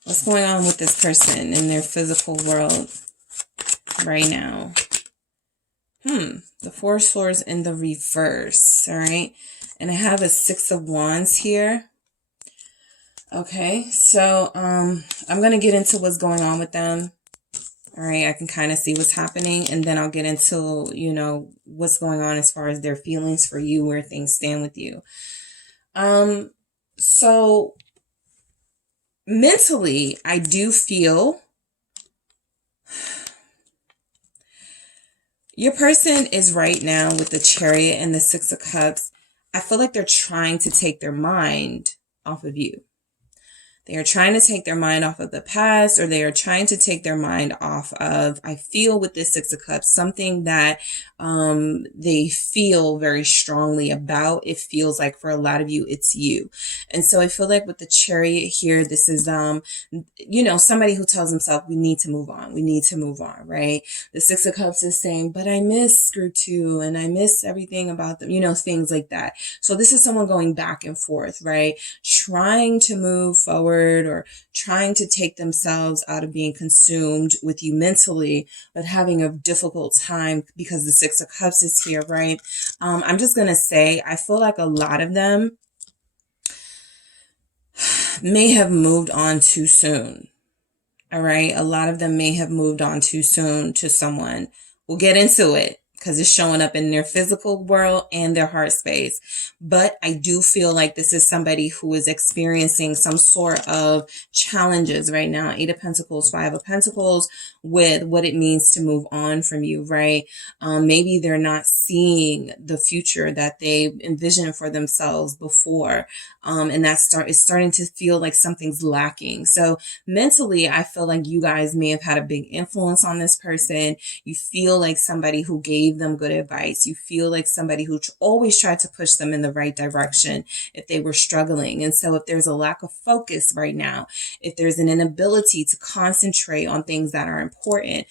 What's going on with this person in their physical world right now? The Four of Swords in the reverse. All right. And I have a 6 of Wands here. Okay. So, I'm going to get into what's going on with them. All right. I can kind of see what's happening. And then I'll get into, you know, what's going on as far as their feelings for you, where things stand with you. So mentally, I do feel your person is right now with the Chariot and the 6 of Cups. I feel like they're trying to take their mind off of you. They are trying to take their mind off of the past, or they are trying to take their mind off of, I feel with this 6 of Cups, something that they feel very strongly about. It feels like for a lot of you, it's you. And so I feel like with the Chariot here, this is, you know, somebody who tells himself, we need to move on. We need to move on, right? The 6 of Cups is saying, but I miss group 2 and I miss everything about them, you know, things like that. So this is someone going back and forth, right? Trying to move forward, or trying to take themselves out of being consumed with you mentally, but having a difficult time because the 6 of Cups is here, right? I'm just going to say, I feel like a lot of them may have moved on too soon. All right. A lot of them may have moved on too soon to someone. We'll get into it, because it's showing up in their physical world and their heart space. But I do feel like this is somebody who is experiencing some sort of challenges right now. 8 of Pentacles, 5 of Pentacles, with what it means to move on from you, right? Maybe they're not seeing the future that they envisioned for themselves before. And it's starting to feel like something's lacking. So mentally, I feel like you guys may have had a big influence on this person. You feel like somebody who gave them good advice. You feel like somebody who always tried to push them in the right direction if they were struggling. And so if there's a lack of focus right now, if there's an inability to concentrate on things that are important,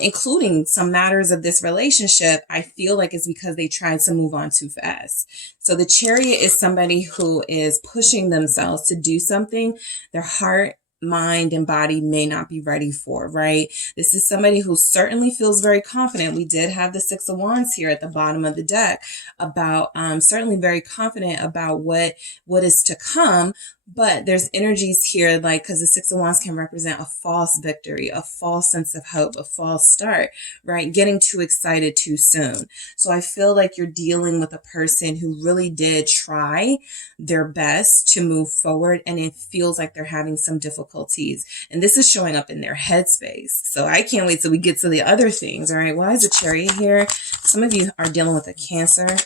including some matters of this relationship, I feel like it's because they tried to move on too fast. So the Chariot is somebody who is pushing themselves to do something their heart, mind, and body may not be ready for, right? This is somebody who certainly feels very confident. We did have the 6 of Wands here at the bottom of the deck, about certainly very confident about what is to come. But there's energies here, like, because the 6 of Wands can represent a false victory, a false sense of hope, a false start, right? Getting too excited too soon. So I feel like you're dealing with a person who really did try their best to move forward, and it feels like they're having some difficulties. And this is showing up in their headspace. So I can't wait till we get to the other things, all right? Why is the Chariot here? Some of you are dealing with a Cancer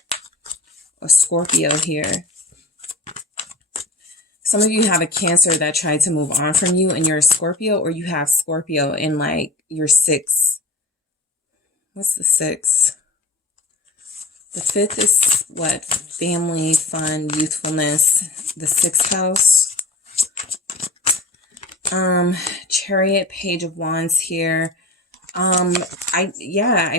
or Scorpio here. Some of you have a Cancer that tried to move on from you and you're a Scorpio, or you have Scorpio in like your 6. What's the 6? The 5th is what? Family, fun, youthfulness. The 6th house. Chariot, Page of Wands here. I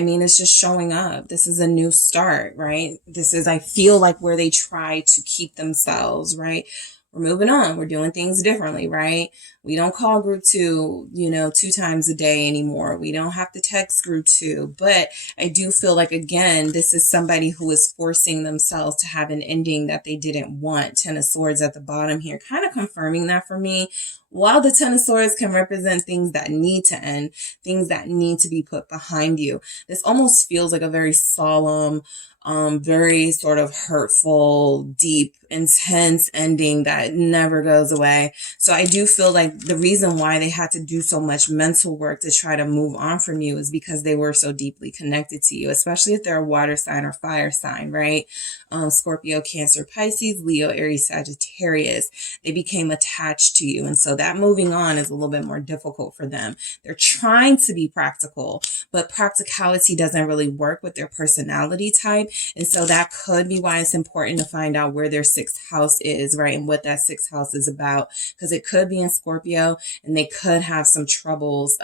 mean, it's just showing up. This is a new start, right? This is, I feel like, where they try to keep themselves, right? We're moving on. We're doing things differently, right? We don't call group 2, 2 times a day anymore. We don't have to text group 2. But I do feel like, again, this is somebody who is forcing themselves to have an ending that they didn't want. 10 of Swords at the bottom here, kind of confirming that for me. While the 10 of Swords can represent things that need to end, things that need to be put behind you, this almost feels like a very solemn, very sort of hurtful, deep, intense ending that never goes away. So I do feel like the reason why they had to do so much mental work to try to move on from you is because they were so deeply connected to you, especially if they're a water sign or fire sign, right? Scorpio, Cancer, Pisces, Leo, Aries, Sagittarius. They became attached to you. And so that moving on is a little bit more difficult for them. They're trying to be practical, but practicality doesn't really work with their personality type. And so that could be why it's important to find out where their 6th house is, right? And what that 6th house is about, because it could be in Scorpio and they could have some troubles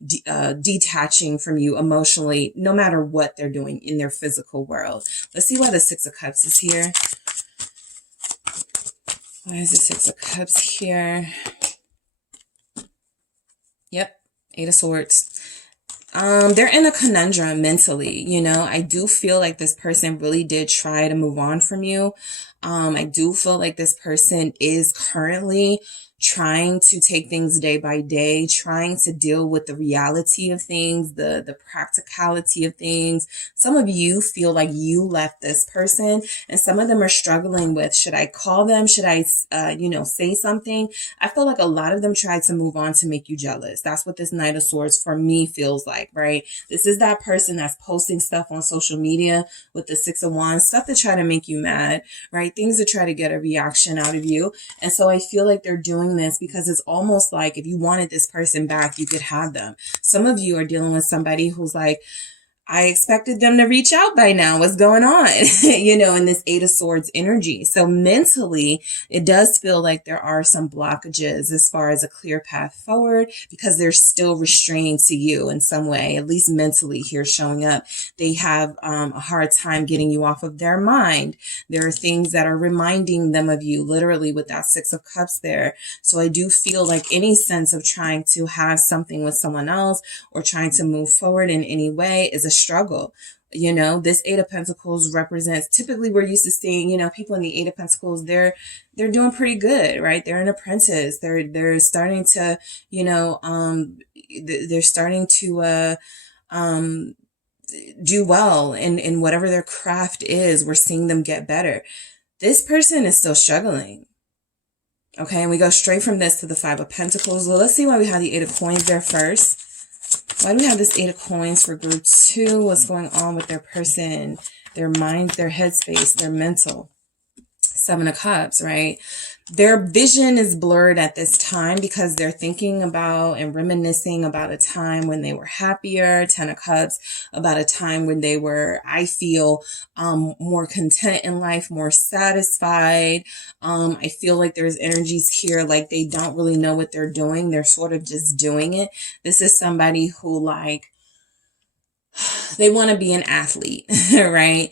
detaching from you emotionally, no matter what they're doing in their physical world. Let's see why the 6 of Cups is here. Why is the 6 of Cups here? Yep, 8 of Swords. They're in a conundrum mentally, I do feel like this person really did try to move on from you. I do feel like this person is currently trying to take things day by day, trying to deal with the reality of things, the practicality of things. Some of you feel like you left this person, and some of them are struggling with, should I call them? Should I, say something? I feel like a lot of them tried to move on to make you jealous. That's what this Knight of Swords for me feels like, right? This is that person that's posting stuff on social media with the 6 of Wands, stuff to try to make you mad, right? Things to try to get a reaction out of you. And so I feel like they're doing this because it's almost like if you wanted this person back, you could have them. Some of you are dealing with somebody who's like, I expected them to reach out by now. What's going on? In this 8 of Swords energy. So mentally, it does feel like there are some blockages as far as a clear path forward because they're still restrained to you in some way, at least mentally here showing up. They have a hard time getting you off of their mind. There are things that are reminding them of you, literally with that 6 of Cups there. So I do feel like any sense of trying to have something with someone else or trying to move forward in any way is a struggle. This 8 of Pentacles represents, typically we're used to seeing, people in the 8 of Pentacles, they're doing pretty good, right? They're an apprentice. They're starting to, they're starting to, do well in whatever their craft is. We're seeing them get better. This person is still struggling. Okay. And we go straight from this to the 5 of Pentacles. Well, let's see why we have the 8 of Coins there first. Why do we have this 8 of Coins for group 2? What's going on with their person, their mind, their headspace, their mental? 7 of Cups, right? Their vision is blurred at this time because they're thinking about and reminiscing about a time when they were happier. 10 of Cups, about a time when they were, I feel, more content in life, more satisfied. I feel like there's energies here like they don't really know what they're doing. They're sort of just doing it. This is somebody who they want to be an athlete, right?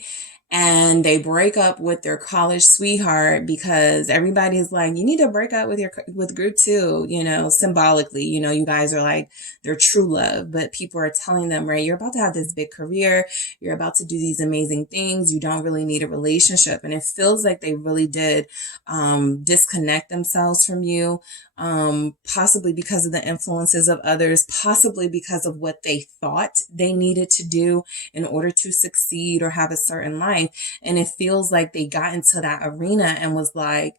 And they break up with their college sweetheart because everybody's like, you need to break up with group 2, symbolically, you guys are like their true love, but people are telling them, right, you're about to have this big career. You're about to do these amazing things. You don't really need a relationship. And it feels like they really did, disconnect themselves from you. Possibly because of the influences of others, possibly because of what they thought they needed to do in order to succeed or have a certain life. And it feels like they got into that arena and was like,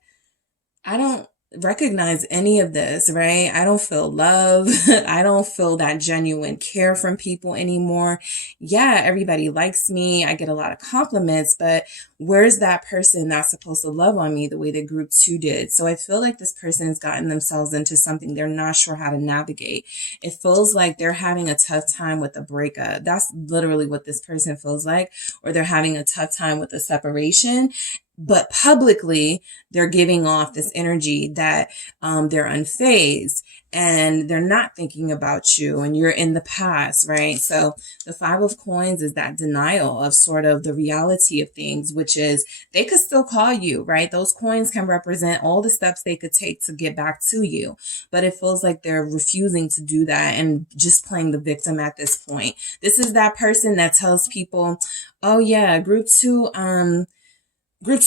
I don't recognize any of this, right? I don't feel love. I don't feel that genuine care from people anymore. Yeah, everybody likes me. I get a lot of compliments, but where's that person that's supposed to love on me the way that group 2 did? So I feel like this person has gotten themselves into something they're not sure how to navigate. It feels like they're having a tough time with a breakup. That's literally what this person feels like, or they're having a tough time with a separation. But publicly, they're giving off this energy that they're unfazed and they're not thinking about you and you're in the past, right? So the 5 of Coins is that denial of sort of the reality of things, which is they could still call you, right? Those coins can represent all the steps they could take to get back to you. But it feels like they're refusing to do that and just playing the victim at this point. This is that person that tells people, oh yeah, group 2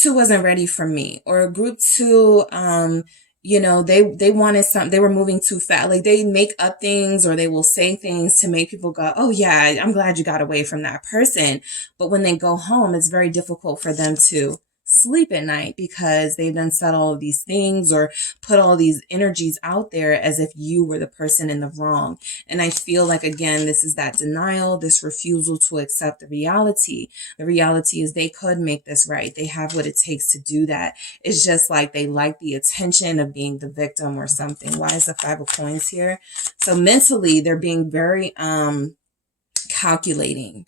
wasn't ready for me, or group 2, they wanted something, they were moving too fast. Like they make up things or they will say things to make people go, oh yeah, I'm glad you got away from that person. But when they go home, it's very difficult for them to sleep at night because they've done said all of these things or put all these energies out there as if you were the person in the wrong. And I feel like, again, this is that denial, this refusal to accept the reality. The reality is they could make this right. They have what it takes to do that. It's just like they like the attention of being the victim or something. Why is the 5 of Coins here? So mentally, they're being very calculating.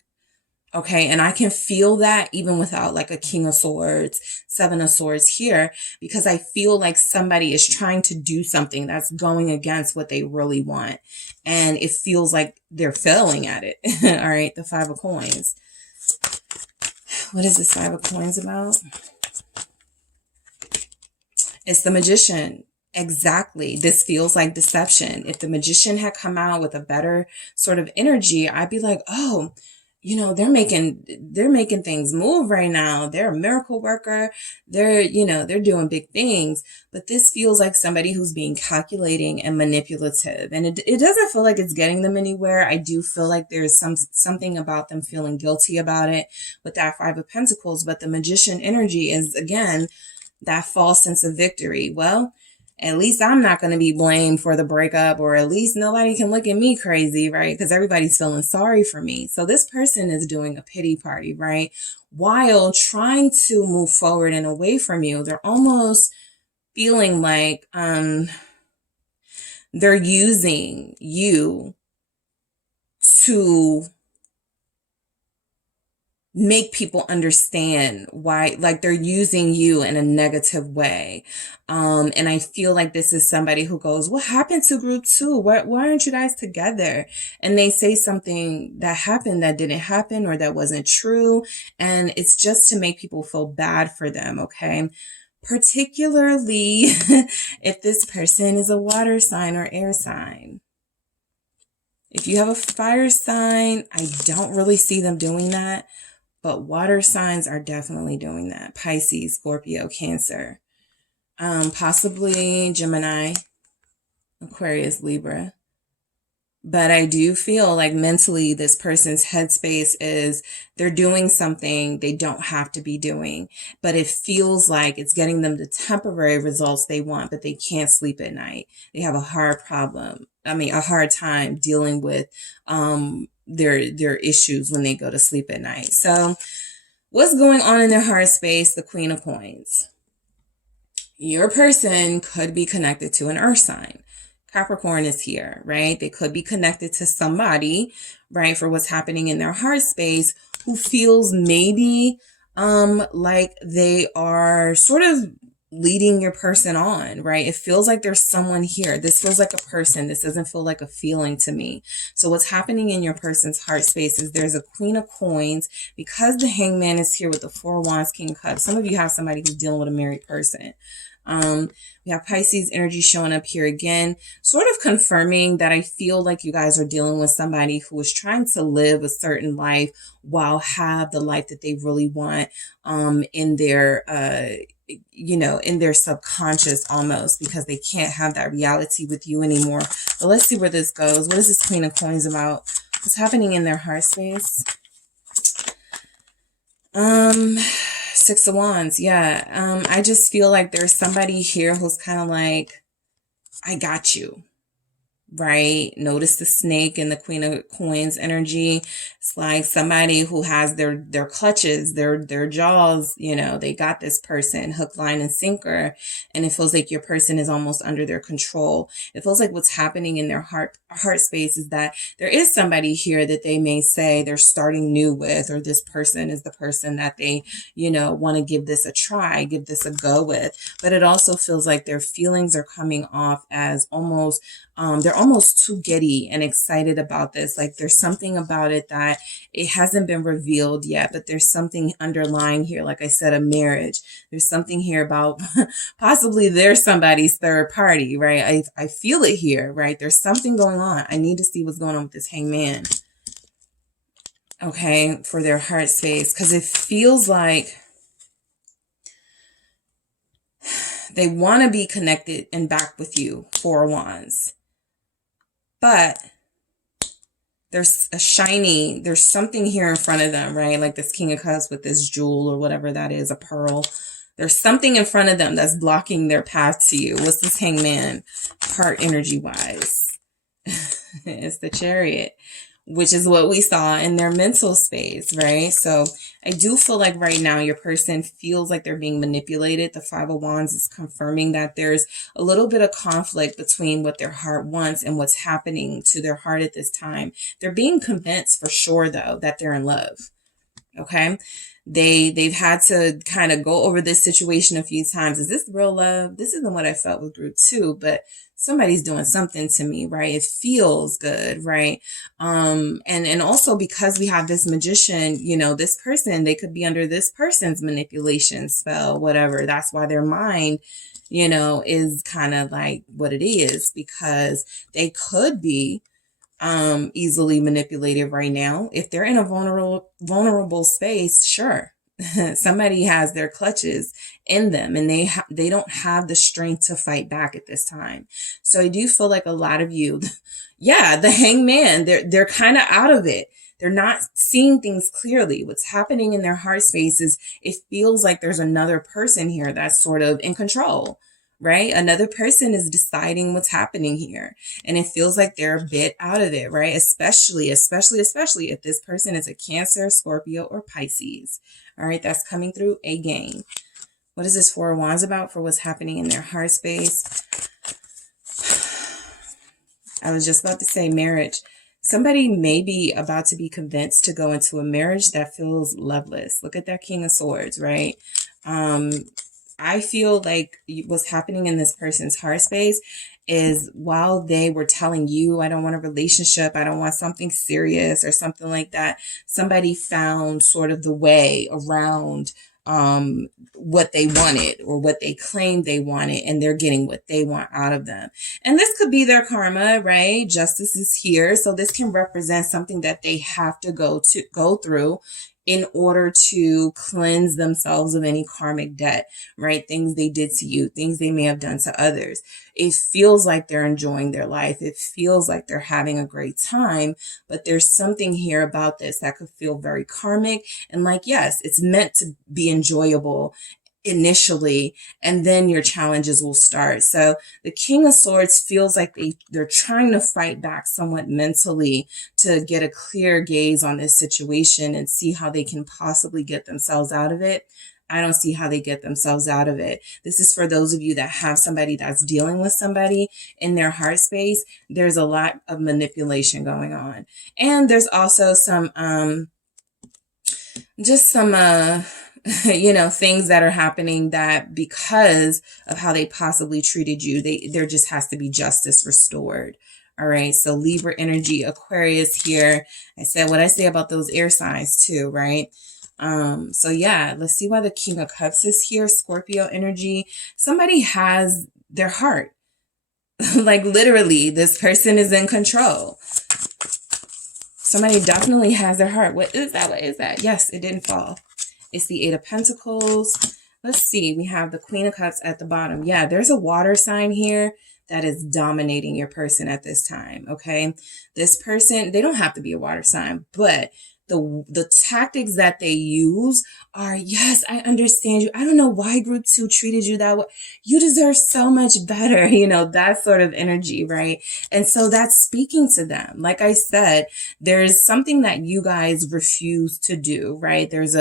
Okay, and I can feel that even without like a King of Swords, 7 of Swords here, because I feel like somebody is trying to do something that's going against what they really want. And it feels like they're failing at it. All right, the 5 of Coins. What is this 5 of Coins about? It's the Magician. Exactly. This feels like deception. If the Magician had come out with a better sort of energy, I'd be like, oh, they're making things move right now. They're a miracle worker. They're doing big things. But this feels like somebody who's being calculating and manipulative. And it doesn't feel like it's getting them anywhere. I do feel like there's something about them feeling guilty about it with that 5 of Pentacles. But the Magician energy is, again, that false sense of victory. Well, at least I'm not going to be blamed for the breakup, or at least nobody can look at me crazy, right? Because everybody's feeling sorry for me. So this person is doing a pity party, right? While trying to move forward and away from you, they're almost feeling like they're using you to make people understand why, like they're using you in a negative way. And I feel like this is somebody who goes, what happened to group 2? Why aren't you guys together? And they say something that happened that didn't happen or that wasn't true. And it's just to make people feel bad for them. Okay. Particularly if this person is a water sign or air sign. If you have a fire sign, I don't really see them doing that. But water signs are definitely doing that. Pisces, Scorpio, Cancer. Possibly Gemini, Aquarius, Libra. But I do feel like mentally this person's headspace is they're doing something they don't have to be doing. But it feels like it's getting them the temporary results they want, but they can't sleep at night. They have a hard time dealing with their issues when they go to sleep at night. So what's going on in their heart space? The Queen of Coins. Your person could be connected to an earth sign. Capricorn is here, right? They could be connected to somebody, right, for what's happening in their heart space, who feels maybe like they are sort of leading your person on, right? It feels like there's someone here. This feels like a person. This doesn't feel like a feeling to me. So what's happening in your person's heart space is there's a Queen of Coins, because the Hangman is here with the 4 of Wands, King of Cups. Some of you have somebody who's dealing with a married person. We have Pisces energy showing up here again, sort of confirming that I feel like you guys are dealing with somebody who is trying to live a certain life while have the life that they really want in their in their subconscious, almost, because they can't have that reality with you anymore. But let's see where this goes. What is this Queen of Coins about? What's happening in their heart space? Six of Wands. Yeah. I just feel like there's somebody here who's kind of like, I got you. Right? Notice the snake and the Queen of Coins energy. It's like somebody who has their clutches, their jaws, you know, they got this person hook, line, and sinker. And it feels like your person is almost under their control. It feels like what's happening in their heart space is that there is somebody here that they may say they're starting new with, or this person is the person that they, you know, want to give this a try, give this a go with. But it also feels like their feelings are coming off as almost they're almost too giddy and excited about this. Like there's something about it that it hasn't been revealed yet, but there's something underlying here. Like I said, a marriage. There's something here about possibly there's somebody's third party, right? I feel it here, right? There's something going on. I need to see what's going on with this hangman. Okay, for their heart space, because it feels like they want to be connected and back with you, Four of Wands. But there's there's something here in front of them, right? Like this King of Cups with this jewel or whatever that is, a pearl. There's something in front of them that's blocking their path to you. What's this hangman? Heart energy wise. It's the Chariot, which is what we saw in their mental space, right? So I do feel like right now your person feels like they're being manipulated. The Five of Wands is confirming that there's a little bit of conflict between what their heart wants and what's happening to their heart at this time. They're being convinced for sure, though, that they're in love. Okay. They've had to kind of go over this situation a few times. Is this real love? This isn't what I felt with group 2, but somebody's doing something to me, right? It feels good, right? And also because we have this magician, you know, this person, they could be under this person's manipulation spell, whatever. That's why their mind, you know, is kind of like what it is, because they could be easily manipulated right now. If they're in a vulnerable space, sure. Somebody has their clutches in them and they don't have the strength to fight back at this time. So I do feel like a lot of you, yeah, the hangman, they're kind of out of it. They're not seeing things clearly. What's happening in their heart space is it feels like there's another person here that's sort of in control. Right? Another person is deciding what's happening here. And it feels like they're a bit out of it, right? Especially if this person is a Cancer, Scorpio, or Pisces. All right, that's coming through again. What is this Four of Wands about for what's happening in their heart space? I was just about to say marriage. Somebody may be about to be convinced to go into a marriage that feels loveless. Look at that King of Swords, right? I feel like what's happening in this person's heart space is while they were telling you, I don't want a relationship, I don't want something serious or something like that, somebody found sort of the way around what they wanted or what they claimed they wanted, and they're getting what they want out of them. And this could be their karma, right? Justice is here. So this can represent something that they have to go through in order to cleanse themselves of any karmic debt, right? Things they did to you, things they may have done to others. It feels like they're enjoying their life. It feels like they're having a great time, but there's something here about this that could feel very karmic. And like, yes, it's meant to be enjoyable initially, and then your challenges will start. So the King of Swords feels like they're trying to fight back somewhat mentally to get a clear gaze on this situation and see how they can possibly get themselves out of it. I don't see how they get themselves out of it. This is for those of you that have somebody that's dealing with somebody in their heart space. There's a lot of manipulation going on. And there's also some you know, things that are happening that because of how they possibly treated you, there just has to be justice restored. All right. So Libra energy, Aquarius here. I said what I say about those air signs too, right? So yeah, let's see why the King of Cups is here. Scorpio energy. Somebody has their heart. Like literally, this person is in control. Somebody definitely has their heart. What is that? What is that? Yes, it didn't fall. It's the Eight of Pentacles. Let's see. We have the Queen of Cups at the bottom. Yeah, there's a water sign here that is dominating your person at this time, okay? This person, they don't have to be a water sign, but the tactics that they use are, yes, I understand you. I don't know why group 2 treated you that way. You deserve so much better, you know, that sort of energy, right? And so that's speaking to them. Like I said, there's something that you guys refuse to do, right? There's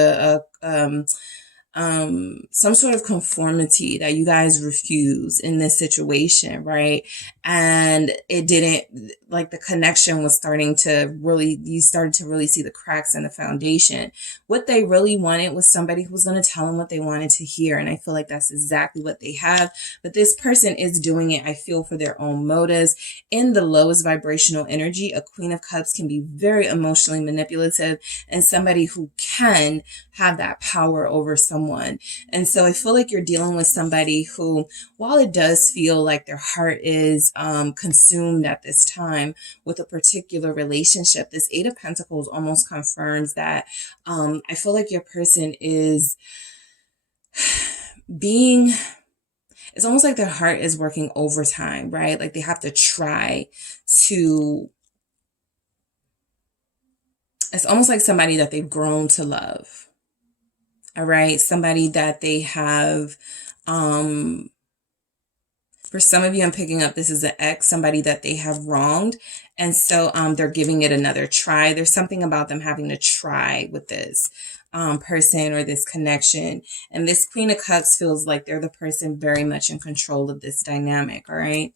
some sort of conformity that you guys refuse in this situation, right? And it didn't, like, the connection was starting to really, you started to really see the cracks in the foundation. What they really wanted was somebody who was going to tell them what they wanted to hear. And I feel like that's exactly what they have. But this person is doing it, I feel, for their own motives. In the lowest vibrational energy, a Queen of Cups can be very emotionally manipulative and somebody who can have that power over someone. And so I feel like you're dealing with somebody who, while it does feel like their heart is consumed at this time with a particular relationship, this Eight of Pentacles almost confirms that I feel like your person is being, it's almost like their heart is working overtime, right? Like they have to try to, it's almost like somebody that they've grown to love. All right. Somebody that they have, for some of you, I'm picking up, this is an ex, somebody that they have wronged. And so they're giving it another try. There's something about them having to try with this person or this connection. And this Queen of Cups feels like they're the person very much in control of this dynamic. All right.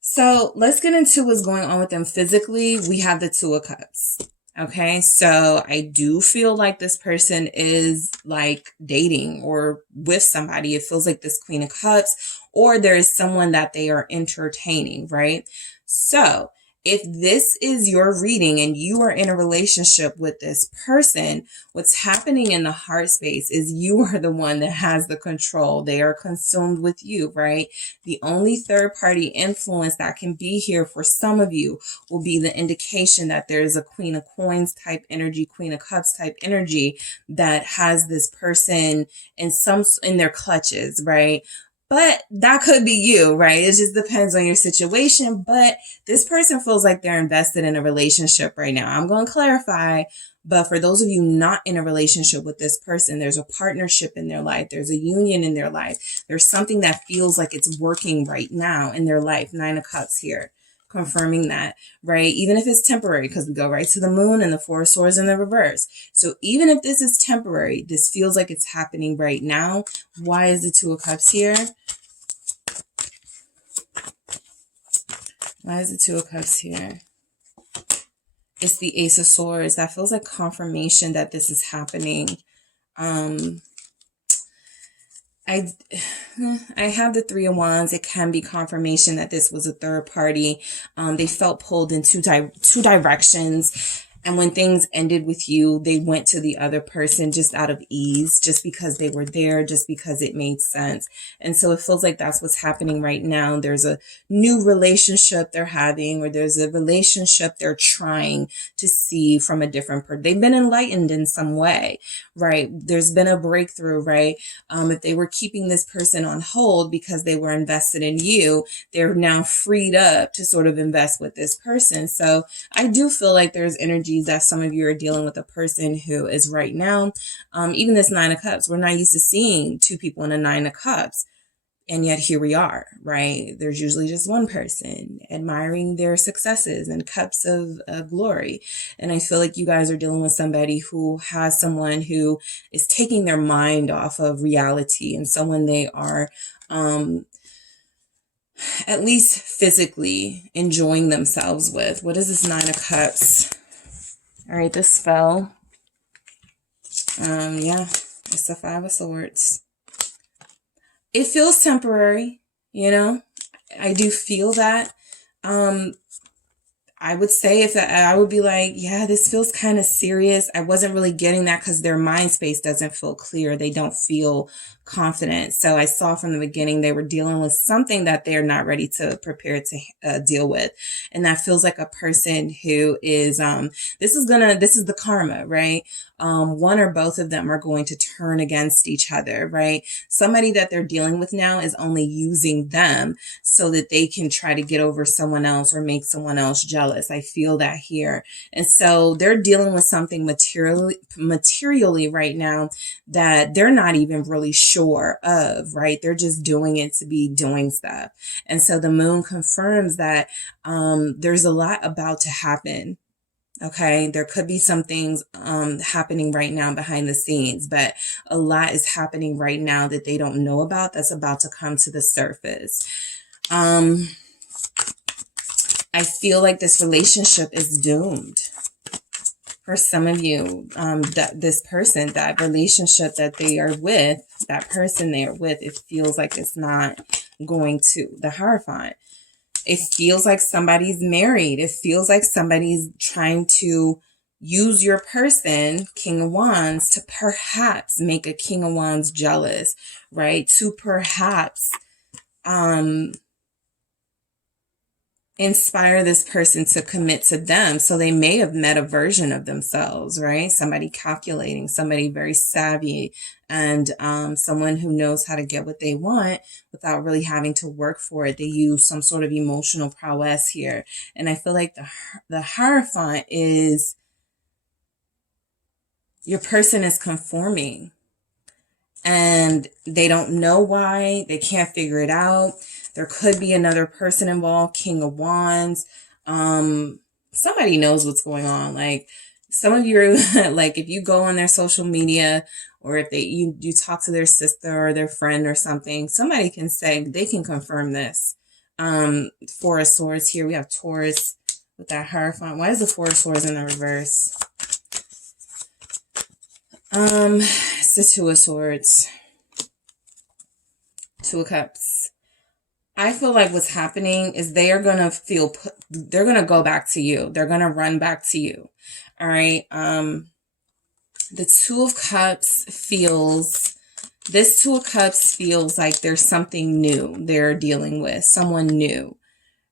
So let's get into what's going on with them physically. We have the Two of Cups. Okay, so I do feel like this person is like dating or with somebody. It feels like this Queen of Cups, or there is someone that they are entertaining, right? So if this is your reading and you are in a relationship with this person, what's happening in the heart space is you are the one that has the control. They are consumed with you, right? The only third party influence that can be here for some of you will be the indication that there is a Queen of Coins type energy, Queen of Cups type energy that has this person in their clutches, right? But that could be you, right? It just depends on your situation. But this person feels like they're invested in a relationship right now. I'm going to clarify. But for those of you not in a relationship with this person, there's a partnership in their life. There's a union in their life. There's something that feels like it's working right now in their life. Nine of Cups here, confirming that, right? Even if it's temporary, because we go right to the Moon and the Four of Swords in the reverse. So even if this is temporary, this feels like it's happening right now. Why is the Two of Cups here? Why is the Two of Cups here? It's the Ace of Swords. That feels like confirmation that this is happening. I have the Three of Wands. It can be confirmation that this was a third party. They felt pulled in two directions. And when things ended with you, they went to the other person just out of ease, just because they were there, just because it made sense. And so it feels like that's what's happening right now. There's a new relationship they're having, or there's a relationship they're trying to see from a different person. They've been enlightened in some way, right? There's been a breakthrough, right? If they were keeping this person on hold because they were invested in you, they're now freed up to sort of invest with this person. So I do feel like there's energy that some of you are dealing with a person who is right now, even this Nine of Cups, we're not used to seeing two people in a Nine of Cups. And yet here we are, right? There's usually just one person admiring their successes and cups of glory. And I feel like you guys are dealing with somebody who has someone who is taking their mind off of reality, and someone they are at least physically enjoying themselves with. What is this Nine of Cups? All right, this fell. Yeah, it's the Five of Swords. It feels temporary, you know. I do feel that. I would say I would be like, yeah, this feels kind of serious. I wasn't really getting that because their mind space doesn't feel clear. They don't feel confident. So I saw from the beginning they were dealing with something that they're not ready to prepare to deal with. And that feels like a person who is, this is the karma, right? One or both of them are going to turn against each other, right? Somebody that they're dealing with now is only using them so that they can try to get over someone else or make someone else jealous. jealous. I feel that here. And so they're dealing with something materially right now that they're not even really sure of, right? They're just doing it to be doing stuff. And so the moon confirms that there's a lot about to happen. Okay, there could be some things happening right now behind the scenes, but a lot is happening right now that they don't know about, that's about to come to the surface. I feel like this relationship is doomed. For some of you, this person, that relationship that they are with, that person they are with, it feels like it's not going to, the Hierophant. It feels like somebody's married. It feels like somebody's trying to use your person, King of Wands, to perhaps make a King of Wands jealous, right? To perhaps inspire this person to commit to them. So they may have met a version of themselves, right? Somebody calculating, somebody very savvy, and someone who knows how to get what they want without really having to work for it. They use some sort of emotional prowess here. And I feel like the Hierophant is, your person is conforming and they don't know why. They can't figure it out. There could be another person involved, King of Wands. Somebody knows what's going on. Like, some of you, like, if you go on their social media, or if you talk to their sister or their friend or something, somebody can say, they can confirm this. Four of Swords here. We have Taurus with that Hierophant. Why is the Four of Swords in the reverse? It's the Two of Swords. Two of Cups. I feel like what's happening is they are going to they're going to go back to you. They're going to run back to you. All right. The Two of Cups feels like there's something new they're dealing with, someone new.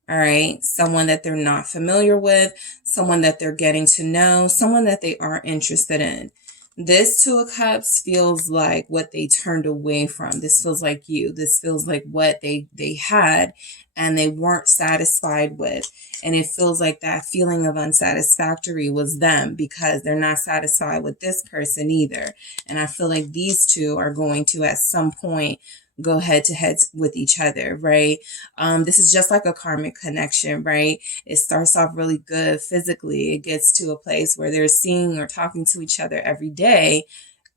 All right. Someone that they're not familiar with, someone that they're getting to know, someone that they aren't interested in. This Two of Cups feels like what they turned away from. This feels like you. This feels like what they had and they weren't satisfied with. And it feels like that feeling of unsatisfactory was them, because they're not satisfied with this person either. And I feel like these two are going to, at some point, go head to head with each other, right? This is just like a karmic connection, right? It starts off really good physically. It gets to a place where they're seeing or talking to each other every day.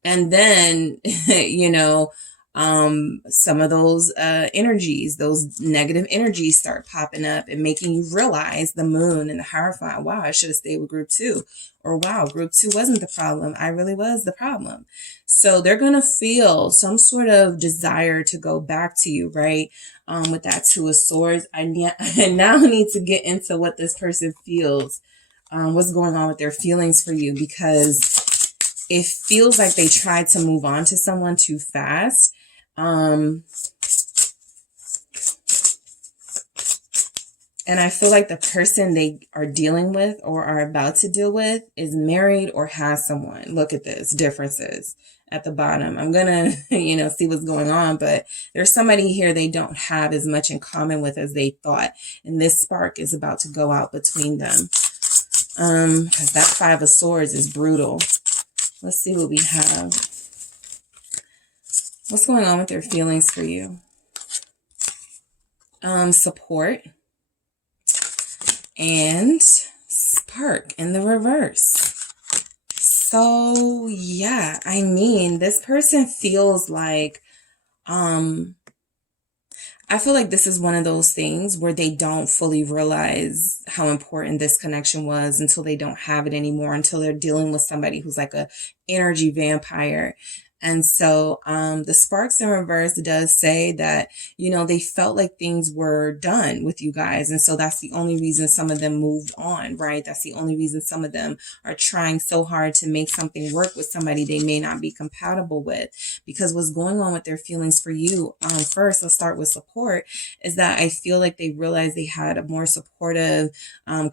And then, you know, some of those energies, those negative energies start popping up and making you realize, the moon and the Hierophant, wow, I should have stayed with group 2. Or wow, group 2 wasn't the problem. I really was the problem. So they're going to feel some sort of desire to go back to you, right? With that Two of Swords. I now need to get into what this person feels, what's going on with their feelings for you, because it feels like they tried to move on to someone too fast. And I feel like the person they are dealing with or are about to deal with is married or has someone. Look at this, differences at the bottom. I'm going to, you know, see what's going on, but there's somebody here they don't have as much in common with as they thought. And this spark is about to go out between them. Because that Five of Swords is brutal. Let's see what we have. What's going on with their feelings for you? Support. And spark in the reverse. So yeah, I mean, this person feels like, I feel like this is one of those things where they don't fully realize how important this connection was until they don't have it anymore, until they're dealing with somebody who's like a energy vampire. And so the sparks in reverse does say that, you know, they felt like things were done with you guys. And so that's the only reason some of them moved on, right? That's the only reason some of them are trying so hard to make something work with somebody they may not be compatible with. Because what's going on with their feelings for you, first, let's start with support, is that I feel like they realized they had a more supportive,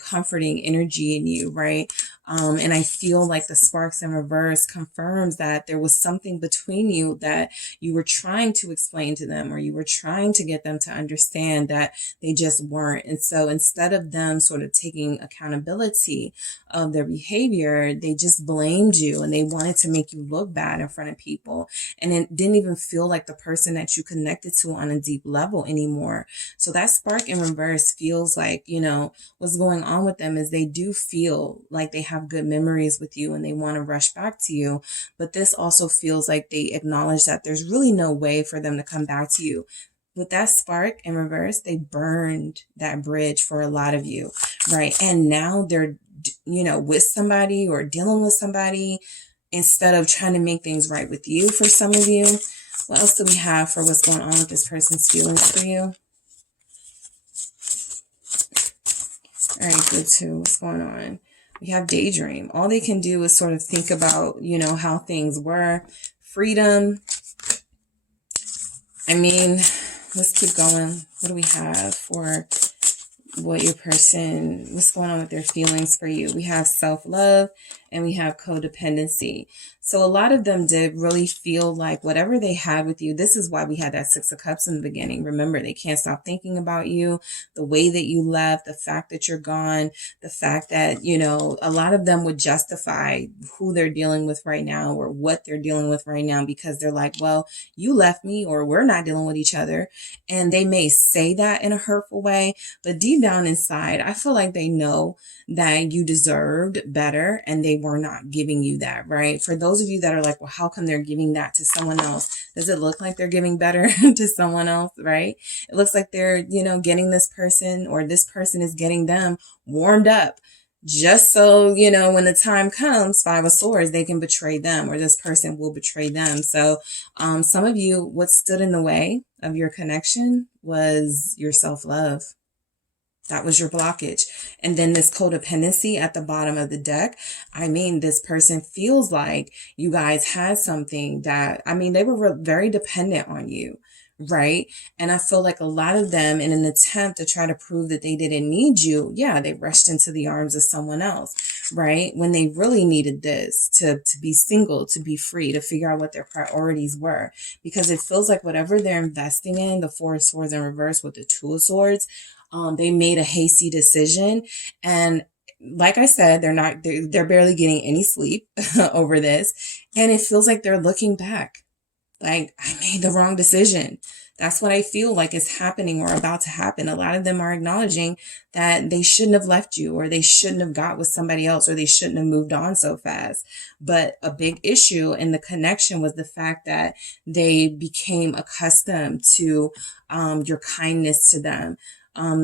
comforting energy in you, right? And I feel like the sparks in reverse confirms that there was something between you that you were trying to explain to them, or you were trying to get them to understand that they just weren't. And so instead of them sort of taking accountability of their behavior, they just blamed you and they wanted to make you look bad in front of people. And it didn't even feel like the person that you connected to on a deep level anymore. So that spark in reverse feels like, you know, what's going on with them is they do feel like they have good memories with you and they want to rush back to you. But this also feels like they acknowledge that there's really no way for them to come back to you. With that spark in reverse, they burned that bridge for a lot of you, right? And now they're, you know, with somebody or dealing with somebody instead of trying to make things right with you. For some of you, what else do we have for what's going on with this person's feelings for you? All right, good too. What's going on? We have daydream. All they can do is sort of think about, you know, how things were. Freedom. I mean, let's keep going. What do we have for what your person, what's going on with their feelings for you? We have self-love and we have codependency. So a lot of them did really feel like whatever they had with you, this is why we had that Six of Cups in the beginning. Remember, they can't stop thinking about you, the way that you left, the fact that you're gone, the fact that, you know, a lot of them would justify who they're dealing with right now or what they're dealing with right now because they're like, well, you left me or we're not dealing with each other. And they may say that in a hurtful way, but deep down inside, I feel like they know that you deserved better and they were not giving you that, right? For those of you that are like, well, how come they're giving that to someone else? Does it look like they're giving better to someone else, right? It looks like they're, you know, getting this person or this person is getting them warmed up just so, you know, when the time comes, Five of Swords, they can betray them or this person will betray them. So some of you, what stood in the way of your connection was your self-love. That was your blockage. And then this codependency at the bottom of the deck. I mean, this person feels like you guys had something that, I mean, they were very dependent on you, right? And I feel like a lot of them, in an attempt to try to prove that they didn't need you, yeah, they rushed into the arms of someone else, right? When they really needed this to be single, to be free, to figure out what their priorities were. Because it feels like whatever they're investing in, the Four of Swords in reverse with the Two of Swords, they made a hasty decision. And like I said, they're barely getting any sleep over this. And it feels like they're looking back. Like, I made the wrong decision. That's what I feel like is happening or about to happen. A lot of them are acknowledging that they shouldn't have left you or they shouldn't have got with somebody else or they shouldn't have moved on so fast. But a big issue in the connection was the fact that they became accustomed to your kindness to them.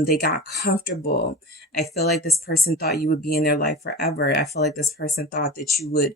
They got comfortable. I feel like this person thought you would be in their life forever. I feel like this person thought that you would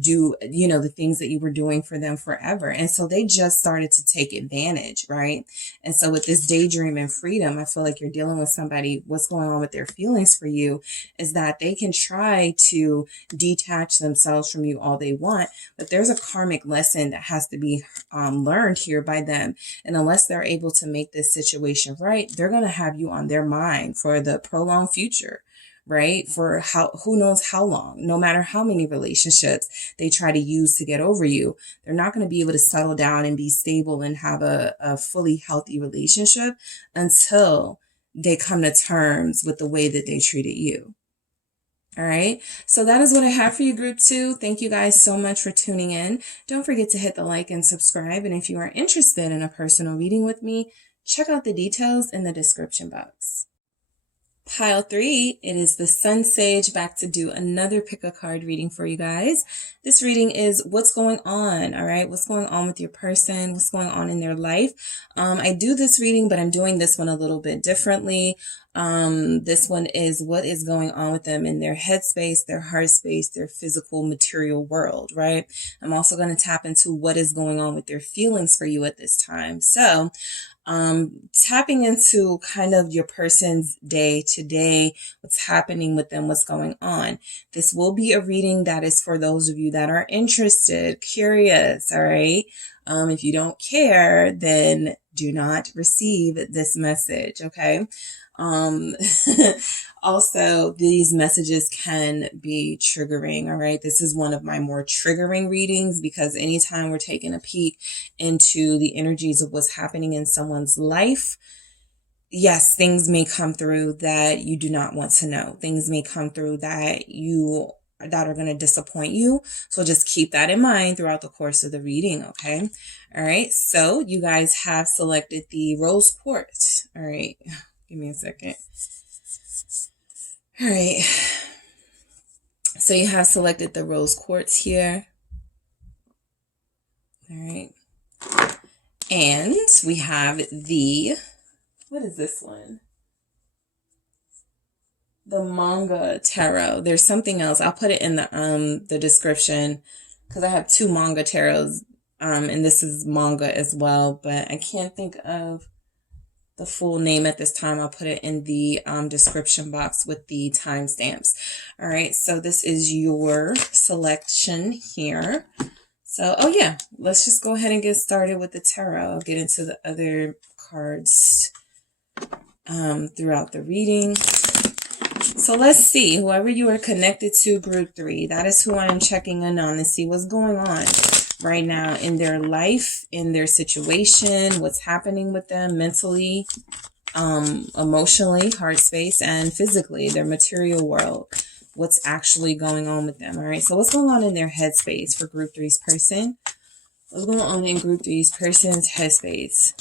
do, you know, the things that you were doing for them forever. And so they just started to take advantage, right? And so with this daydream and freedom, I feel like you're dealing with somebody, what's going on with their feelings for you is that they can try to detach themselves from you all they want, but there's a karmic lesson that has to be learned here by them. And unless they're able to make this situation right, they're going to have you on their mind for the prolonged future, right? For who knows how long, no matter how many relationships they try to use to get over you, they're not going to be able to settle down and be stable and have a fully healthy relationship until they come to terms with the way that they treated you. All right. So that is what I have for you, group 2. Thank you guys so much for tuning in. Don't forget to hit the like and subscribe. And if you are interested in a personal reading with me, check out the details in the description box. Pile 3, it is the SunSage back to do another pick a card reading for you guys. This reading is what's going on, all right? What's going on with your person? What's going on in their life? I do this reading, but I'm doing this one a little bit differently. This one is what is going on with them in their headspace, their heart space, their physical material world, right? I'm also going to tap into what is going on with their feelings for you at this time. So, tapping into kind of your person's day to day, what's happening with them, what's going on. This will be a reading that is for those of you that are interested, curious, all right? If you don't care, then do not receive this message, okay? Also, these messages can be triggering, all right? This is one of my more triggering readings because anytime we're taking a peek into the energies of what's happening in someone's life, yes, things may come through that you do not want to know. Things may come through that are going to disappoint you. So just keep that in mind throughout the course of the reading, okay? All right, so you guys have selected the rose quartz. All right, give me a second. All right, so you have selected the rose quartz here. All right, and we have what is this one? The Manga Tarot. There's something else. I'll put it in the description because I have two Manga tarots, and this is manga as well, but I can't think of the full name at this time. I'll put it in the description box with the timestamps. All right, so this is your selection here. So, oh yeah, let's just go ahead and get started with the tarot. I'll get into the other cards throughout the reading. So let's see, whoever you are connected to, group 3, that is who I am checking in on to see what's going on right now in their life, in their situation, what's happening with them mentally, emotionally, heart space, and physically, their material world, what's actually going on with them. All right, so what's going on in their headspace for group 3's person? What's going on in group 3's person's headspace?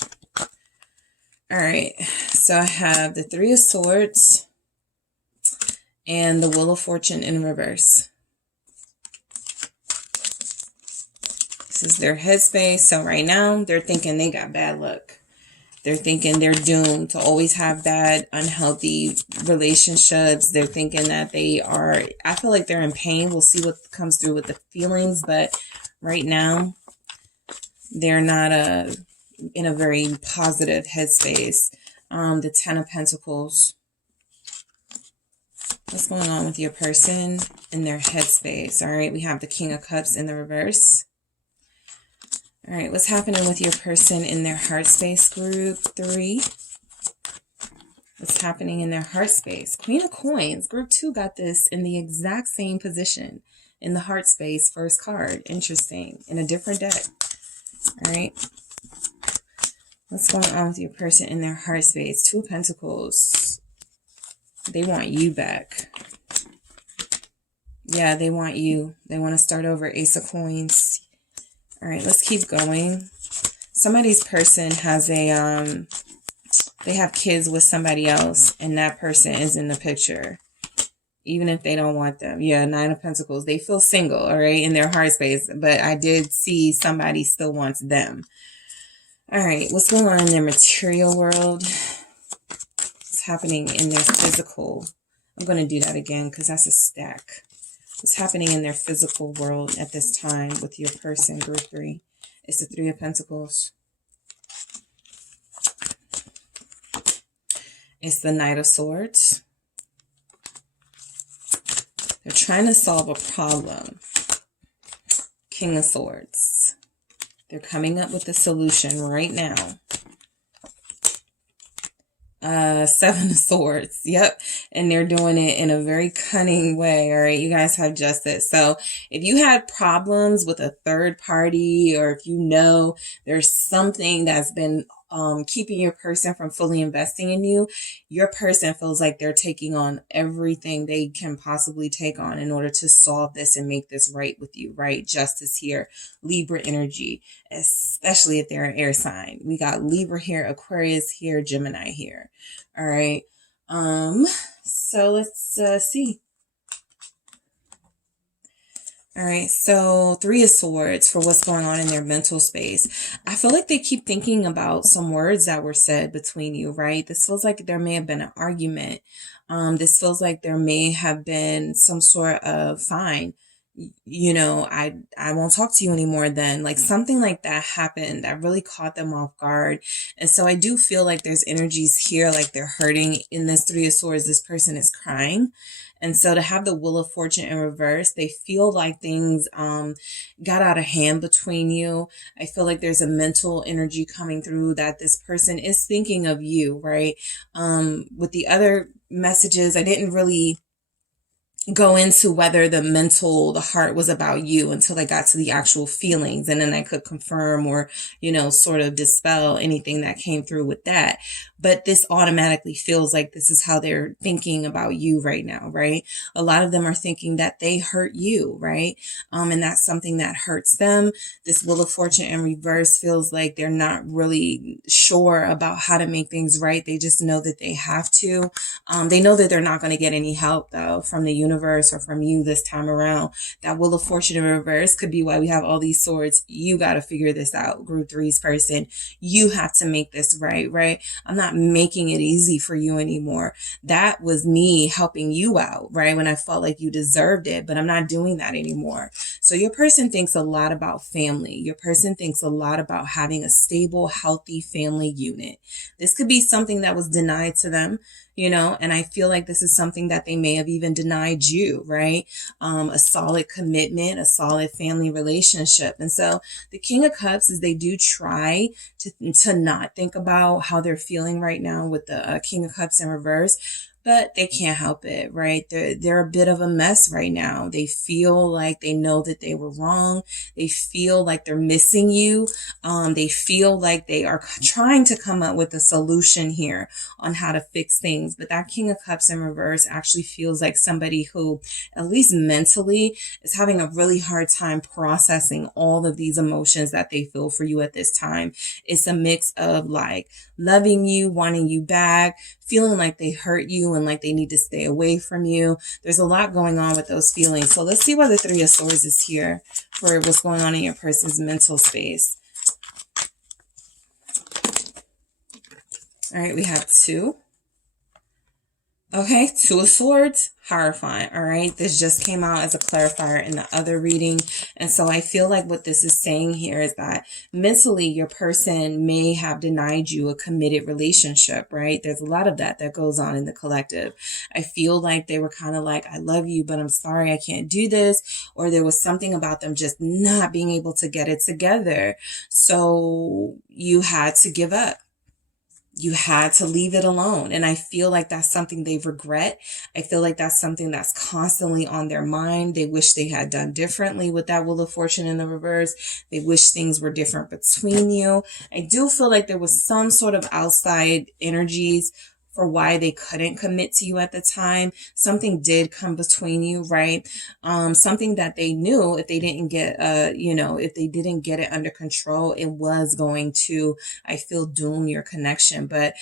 All right, so I have the 3 of Swords and the Wheel of Fortune in reverse. This is their headspace. So right now, they're thinking they got bad luck. They're thinking they're doomed to always have bad, unhealthy relationships. They're thinking that I feel like they're in pain. We'll see what comes through with the feelings. But right now, they're not in a very positive headspace. The 10 of Pentacles. What's going on with your person in their headspace? All right, we have the King of Cups in the reverse. All right, what's happening with your person in their heart space, group 3? What's happening in their heart space? Queen of Coins. Group 2 got this in the exact same position in the heart space, first card. Interesting. In a different deck. All right. What's going on with your person in their heart space? 2 of Pentacles. They want you back. Yeah, they want you. They want to start over. Ace of Coins. All right, let's keep going. Somebody's person has they have kids with somebody else, and that person is in the picture, even if they don't want them. Yeah, 9 of Pentacles. They feel single, all right, in their heart space, but I did see somebody still wants them. All right, what's going on in their material world? What's happening in their physical? I'm going to do that again because that's a stack. What's happening in their physical world at this time with your person, group 3? It's the 3 of Pentacles. It's the Knight of Swords. They're trying to solve a problem. King of Swords. They're coming up with a solution right now. 7 of Swords. Yep. And they're doing it in a very cunning way. All right. You guys have justice. So if you had problems with a third party, or if you know there's something that's been keeping your person from fully investing in you, your person feels like they're taking on everything they can possibly take on in order to solve this and make this right with you, right? Justice here, Libra energy, especially if they're an air sign. We got Libra here, Aquarius here, Gemini here. All right. So let's see. All right, so 3 of Swords for what's going on in their mental space. I feel like they keep thinking about some words that were said between you, right? This feels like there may have been an argument. This feels like there may have been some sort of fine. you know, I won't talk to you anymore then. Like something like that happened that really caught them off guard. And so I do feel like there's energies here, like they're hurting. In this Three of Swords, this person is crying. And so to have the Wheel of Fortune in reverse, they feel like things got out of hand between you. I feel like there's a mental energy coming through that this person is thinking of you, right? With the other messages, I didn't really go into whether the heart was about you until I got to the actual feelings. And then I could confirm or, you know, sort of dispel anything that came through with that. But this automatically feels like this is how they're thinking about you right now, right? A lot of them are thinking that they hurt you, right? And that's something that hurts them. This Wheel of Fortune in reverse feels like they're not really sure about how to make things right. They just know that they have to. They know that they're not going to get any help though from the universe or from you this time around. That Wheel of Fortune in reverse could be why we have all these swords. You got to figure this out, Group 3's person. You have to make this right, right? I'm not making it easy for you anymore. That was me helping you out, right? When I felt like you deserved it, but I'm not doing that anymore. So your person thinks a lot about family. Your person thinks a lot about having a stable, healthy family unit. This could be something that was denied to them, you know, and I feel like this is something that they may have even denied you, right? A solid commitment, a solid family relationship. And so the King of Cups is they do try to not think about how they're feeling right now with the King of Cups in reverse, but they can't help it, right? They're a bit of a mess right now. They feel like they know that they were wrong. They feel like they're missing you. They feel like they are trying to come up with a solution here on how to fix things. But that King of Cups in reverse actually feels like somebody who, at least mentally, is having a really hard time processing all of these emotions that they feel for you at this time. It's a mix of like loving you, wanting you back, feeling like they hurt you and like they need to stay away from you. There's a lot going on with those feelings. So let's see why the Three of Swords is here for what's going on in your person's mental space. All right, we have 2. Okay, 2 of Swords, horrifying. All right, this just came out as a clarifier in the other reading. And so I feel like what this is saying here is that mentally your person may have denied you a committed relationship, right? There's a lot of that goes on in the collective. I feel like they were kind of like, I love you, but I'm sorry, I can't do this. Or there was something about them just not being able to get it together. So you had to give up. You had to leave it alone. And I feel like that's something they regret. I feel like that's something that's constantly on their mind. They wish they had done differently with that Wheel of Fortune in the reverse. They wish things were different between you. I do feel like there was some sort of outside energies for why they couldn't commit to you at the time. Something did come between you, right? Something that they knew if they didn't get, if they didn't get it under control, it was going to, I feel, doom your connection. But,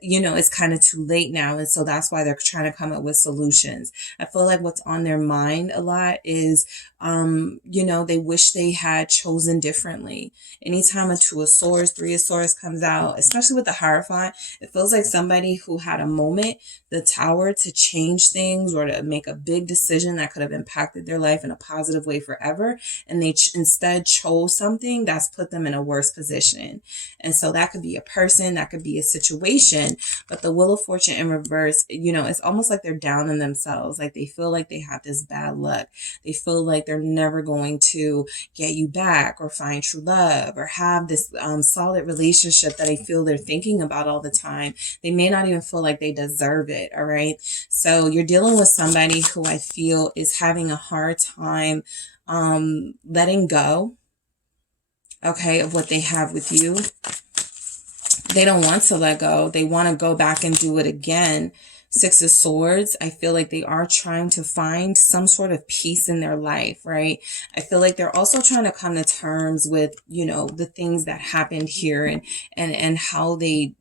it's kind of too late now. And so that's why they're trying to come up with solutions. I feel like what's on their mind a lot is, they wish they had chosen differently. Anytime a 2 of Swords, 3 of Swords comes out, especially with the Hierophant, it feels like somebody who had a moment, the Tower, to change things or to make a big decision that could have impacted their life in a positive way forever. And they instead chose something that's put them in a worse position. And so that could be a person, that could be a situation, but the Wheel of Fortune in reverse, it's almost like they're down on themselves. Like they feel like they have this bad luck. They feel like they're never going to get you back or find true love or have this solid relationship that I feel they're thinking about all the time. They may not even feel like they deserve it. All right. So you're dealing with somebody who I feel is having a hard time letting go, okay, of what they have with you. They don't want to let go. They want to go back and do it again. 6 of Swords, I feel like they are trying to find some sort of peace in their life, right? I feel like they're also trying to come to terms with, the things that happened here and how they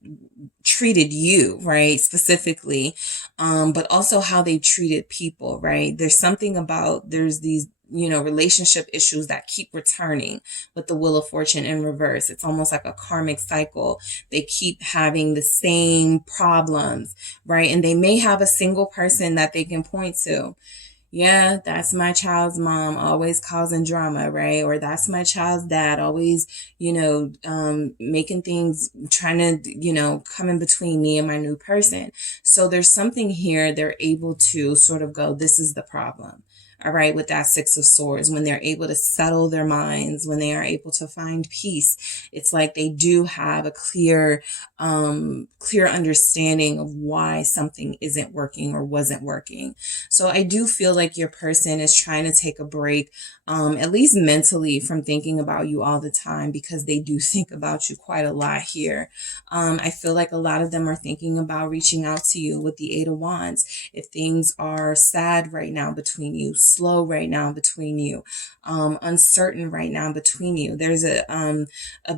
treated you, right? Specifically, but also how they treated people, right? There's something about, there's these, relationship issues that keep returning with the Wheel of Fortune in reverse. It's almost like a karmic cycle. They keep having the same problems, right? And they may have a single person that they can point to. Yeah, that's my child's mom always causing drama, right? Or that's my child's dad always, making things, trying to, come in between me and my new person. So there's something here they're able to sort of go, this is the problem. All right, with that Six of Swords, when they're able to settle their minds, when they are able to find peace, it's like they do have a clear understanding of why something isn't working or wasn't working. So I do feel like your person is trying to take a break, at least mentally, from thinking about you all the time, because they do think about you quite a lot here. I feel like a lot of them are thinking about reaching out to you with the Eight of Wands. If things are sad right now between you, slow right now between you, uncertain right now between you, there's a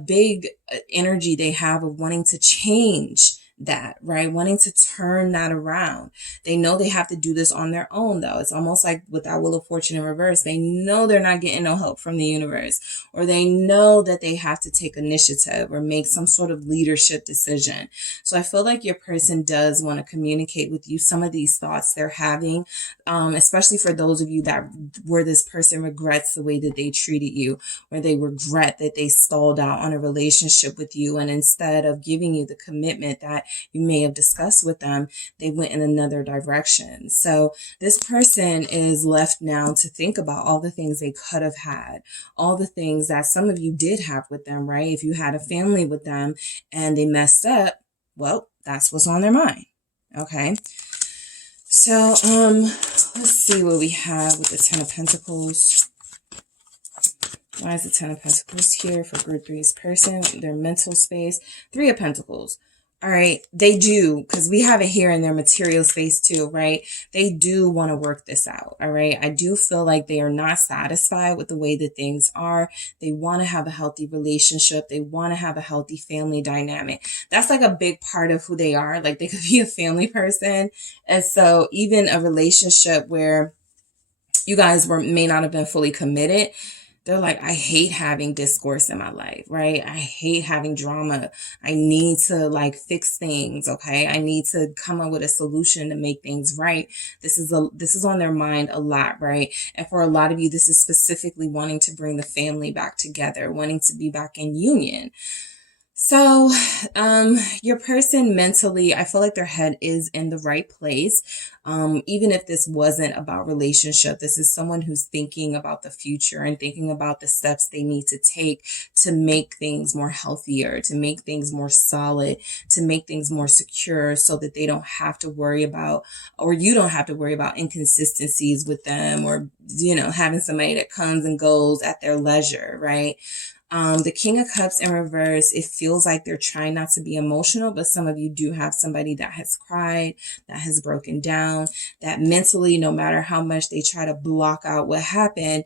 big energy they have of wanting to change that, right? Wanting to turn that around. They know they have to do this on their own, though. It's almost like with that Wheel of Fortune in reverse. They know they're not getting no help from the universe, or they know that they have to take initiative or make some sort of leadership decision. So I feel like your person does want to communicate with you some of these thoughts they're having, especially for those of you that where this person regrets the way that they treated you, where they regret that they stalled out on a relationship with you, and instead of giving you the commitment that you may have discussed with them, they went in another direction. So this person is left now to think about all the things they could have had, all the things that some of you did have with them, right? If you had a family with them and they messed up, well, that's what's on their mind. Okay. So, let's see what we have with the Ten of Pentacles. Why is the Ten of Pentacles here for Group 3's person? Their mental space. Three of Pentacles. All right. They do, because we have it here in their material space too, right? They do want to work this out. All right. I do feel like they are not satisfied with the way that things are. They want to have a healthy relationship. They want to have a healthy family dynamic. That's like a big part of who they are. Like they could be a family person. And so even a relationship where you guys may not have been fully committed, they're like, I hate having discourse in my life, right? I hate having drama. I need to like fix things. Okay. I need to come up with a solution to make things right. This is on their mind a lot, right? And for a lot of you, this is specifically wanting to bring the family back together, wanting to be back in union. So, your person mentally, I feel like their head is in the right place. Even if this wasn't about relationship, this is someone who's thinking about the future and thinking about the steps they need to take to make things more healthier, to make things more solid, to make things more secure, so that they don't have to worry about, or you don't have to worry about inconsistencies with them, or, having somebody that comes and goes at their leisure, right? The King of Cups in reverse, it feels like they're trying not to be emotional, but some of you do have somebody that has cried, that has broken down, that mentally, no matter how much they try to block out what happened,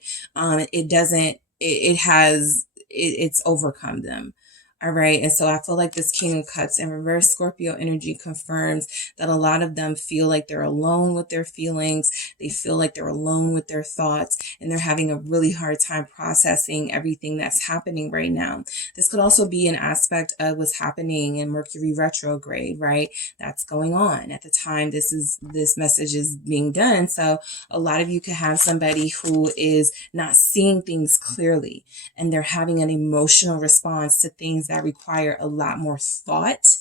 it's overcome them. All right. And so I feel like this King of Cups in reverse Scorpio energy confirms that a lot of them feel like they're alone with their feelings. They feel like they're alone with their thoughts, and they're having a really hard time processing everything that's happening right now. This could also be an aspect of what's happening in Mercury retrograde, right? That's going on at the time this message is being done. So a lot of you could have somebody who is not seeing things clearly, and they're having an emotional response to things that require a lot more thought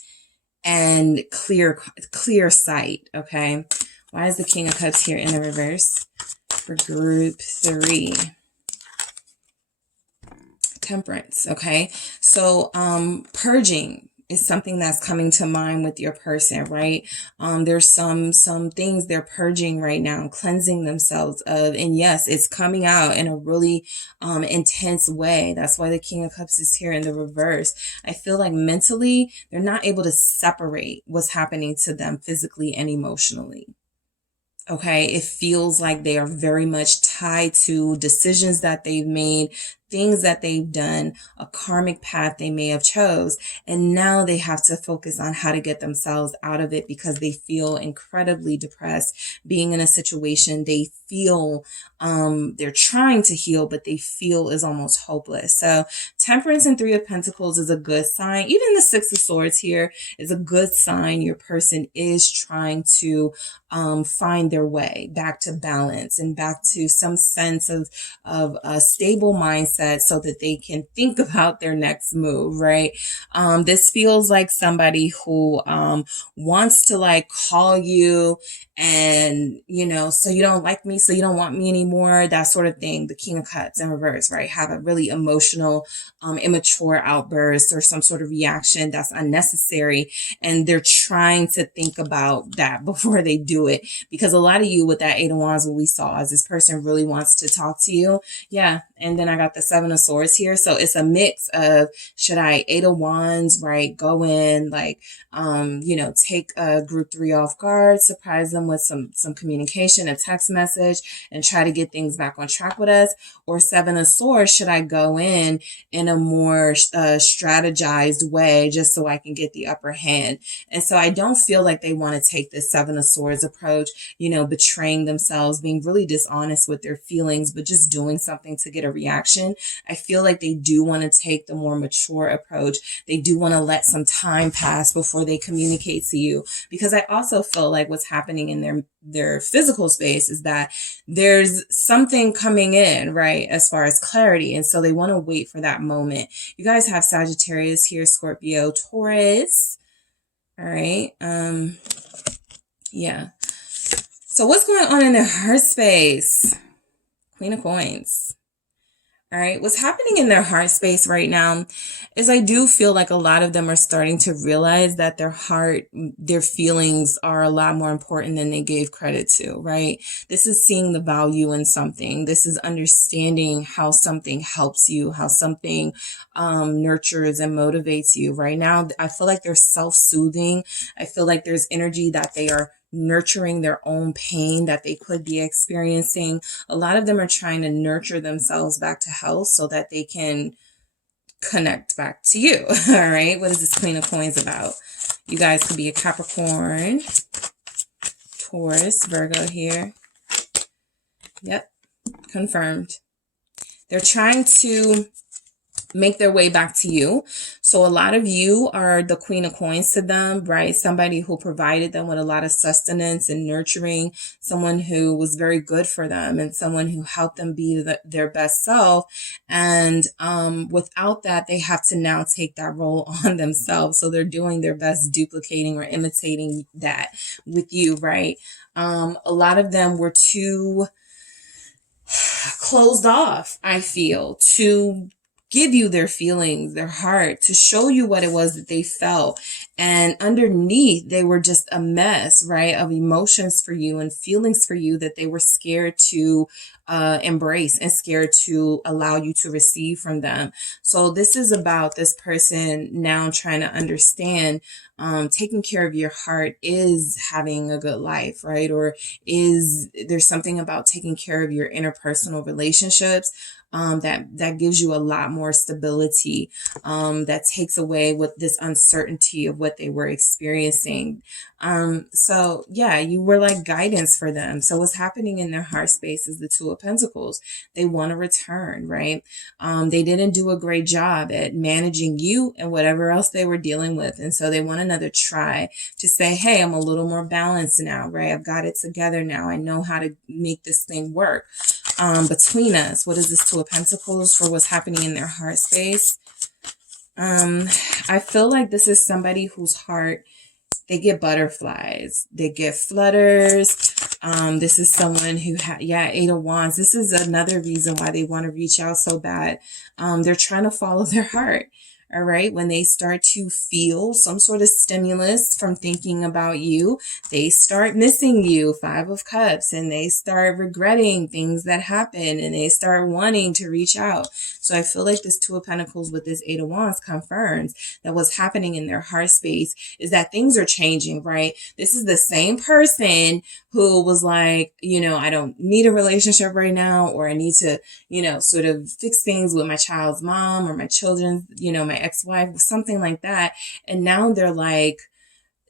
and clear sight. Okay. Why is the King of Cups here in the reverse for Group 3? Temperance. Okay. So, purging is something that's coming to mind with your person, right? There's some things they're purging right now, cleansing themselves of, and yes, it's coming out in a really intense way. That's why the King of Cups is here in the reverse. I feel like mentally, they're not able to separate what's happening to them physically and emotionally. Okay, it feels like they are very much tied to decisions that they've made, things that they've done, a karmic path they may have chose, and now they have to focus on how to get themselves out of it because they feel incredibly depressed being in a situation they feel they're trying to heal, but they feel is almost hopeless. So Temperance and Three of Pentacles is a good sign. Even the Six of Swords here is a good sign. Your person is trying to find their way back to balance and back to some sense of a stable mindset so that they can think about their next move, right? This feels like somebody who wants to like call you and, you know, so you don't like me, so you don't want me anymore, that sort of thing. The King of Cups in reverse, right? Have a really emotional, immature outburst or some sort of reaction that's unnecessary. And they're trying to think about that before they do it. Because a lot of you with that Eight of Wands, what we saw is this person really wants to talk to you. Yeah. And then I got the Seven of Swords here. So it's a mix of, should I Eight of Wands, right? Go in, like, you know, take group 3 off guard, surprise them with some communication, a text message, and try to get things back on track with us. Or Seven of Swords, should I go in a more strategized way just so I can get the upper hand? And so I don't feel like they want to take this Seven of Swords approach, you know, betraying themselves, being really dishonest with their feelings, but just doing something to get a reaction. I feel like they do want to take the more mature approach. They do want to let some time pass before they communicate to you, because I also feel like what's happening in their physical space is that there's something coming in, right, as far as clarity. And so they want to wait for that moment. You guys have Sagittarius here, Scorpio, Taurus. All right. Yeah. So what's going on in their heart space? Queen of Coins. All right. What's happening in their heart space right now is I do feel like a lot of them are starting to realize that their heart, their feelings are a lot more important than they gave credit to, right? This is seeing the value in something. This is understanding how something helps you, how something nurtures and motivates you. Right now, I feel like they're self-soothing. I feel like there's energy that they are nurturing their own pain that they could be experiencing. A lot of them are trying to nurture themselves back to health so that they can connect back to you. All right. What is this Queen of Coins about? You guys could be a Capricorn, Taurus, Virgo here. Yep. Confirmed. They're trying to make their way back to you. So a lot of you are the Queen of Coins to them, right? Somebody who provided them with a lot of sustenance and nurturing, someone who was very good for them, and someone who helped them be their best self. And without that, they have to now take that role on themselves. So they're doing their best duplicating or imitating that with you, right? A lot of them were too closed off, I feel, to give you their feelings, their heart, to show you what it was that they felt. And underneath, they were just a mess, right, of emotions for you and feelings for you that they were scared to embrace and scared to allow you to receive from them. So this is about this person now trying to understand taking care of your heart is having a good life, right? Or is there's something about taking care of your interpersonal relationships that gives you a lot more stability, that takes away with this uncertainty of what they were experiencing. So yeah, you were like guidance for them. So what's happening in their heart space is the Two of Pentacles. They want to return, right? They didn't do a great job at managing you and whatever else they were dealing with. And so they want another try to say, hey, I'm a little more balanced now, right? I've got it together now. I know how to make this thing work. Between us, what is this Two of Pentacles for what's happening in their heart space? I feel like this is somebody whose heart, they get butterflies, they get flutters. This is someone who Eight of Wands. This is another reason why they want to reach out so bad. They're trying to follow their heart. All right. When they start to feel some sort of stimulus from thinking about you, they start missing you, 5 of Cups, and they start regretting things that happen, and they start wanting to reach out. So I feel like this 2 of Pentacles with this 8 of Wands confirms that what's happening in their heart space is that things are changing, right? This is the same person who was like, I don't need a relationship right now, or I need to, sort of fix things with my child's mom or my children, my ex-wife, something like that. And now they're like,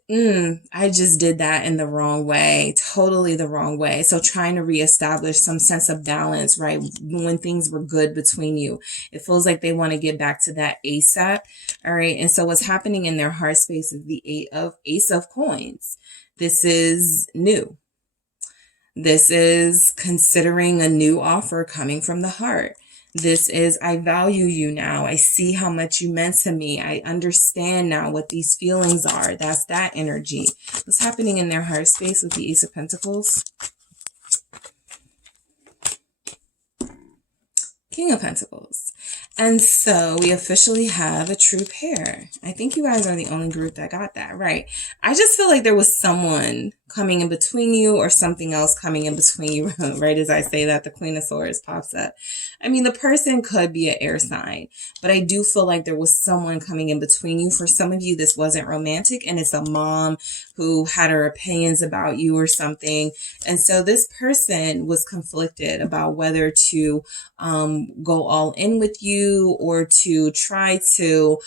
I just did that in the wrong way, totally the wrong way. So trying to reestablish some sense of balance, right? When things were good between you, it feels like they want to get back to that ASAP. All right. And so what's happening in their heart space is the Ace of Coins. This is new. This is considering a new offer coming from the heart. This is, I value you now. I see how much you meant to me. I understand now what these feelings are. That's that energy. What's happening in their heart space with the Ace of Pentacles? King of Pentacles. And so we officially have a true pair. I think you guys are the only group that got that right. I just feel like there was someone coming in between you, or something else coming in between you, right? As I say that, the Queen of Swords pops up. I mean, the person could be an air sign, but I do feel like there was someone coming in between you. For some of you, this wasn't romantic, and it's a mom who had her opinions about you or something. And so this person was conflicted about whether to go all in with you, or to try to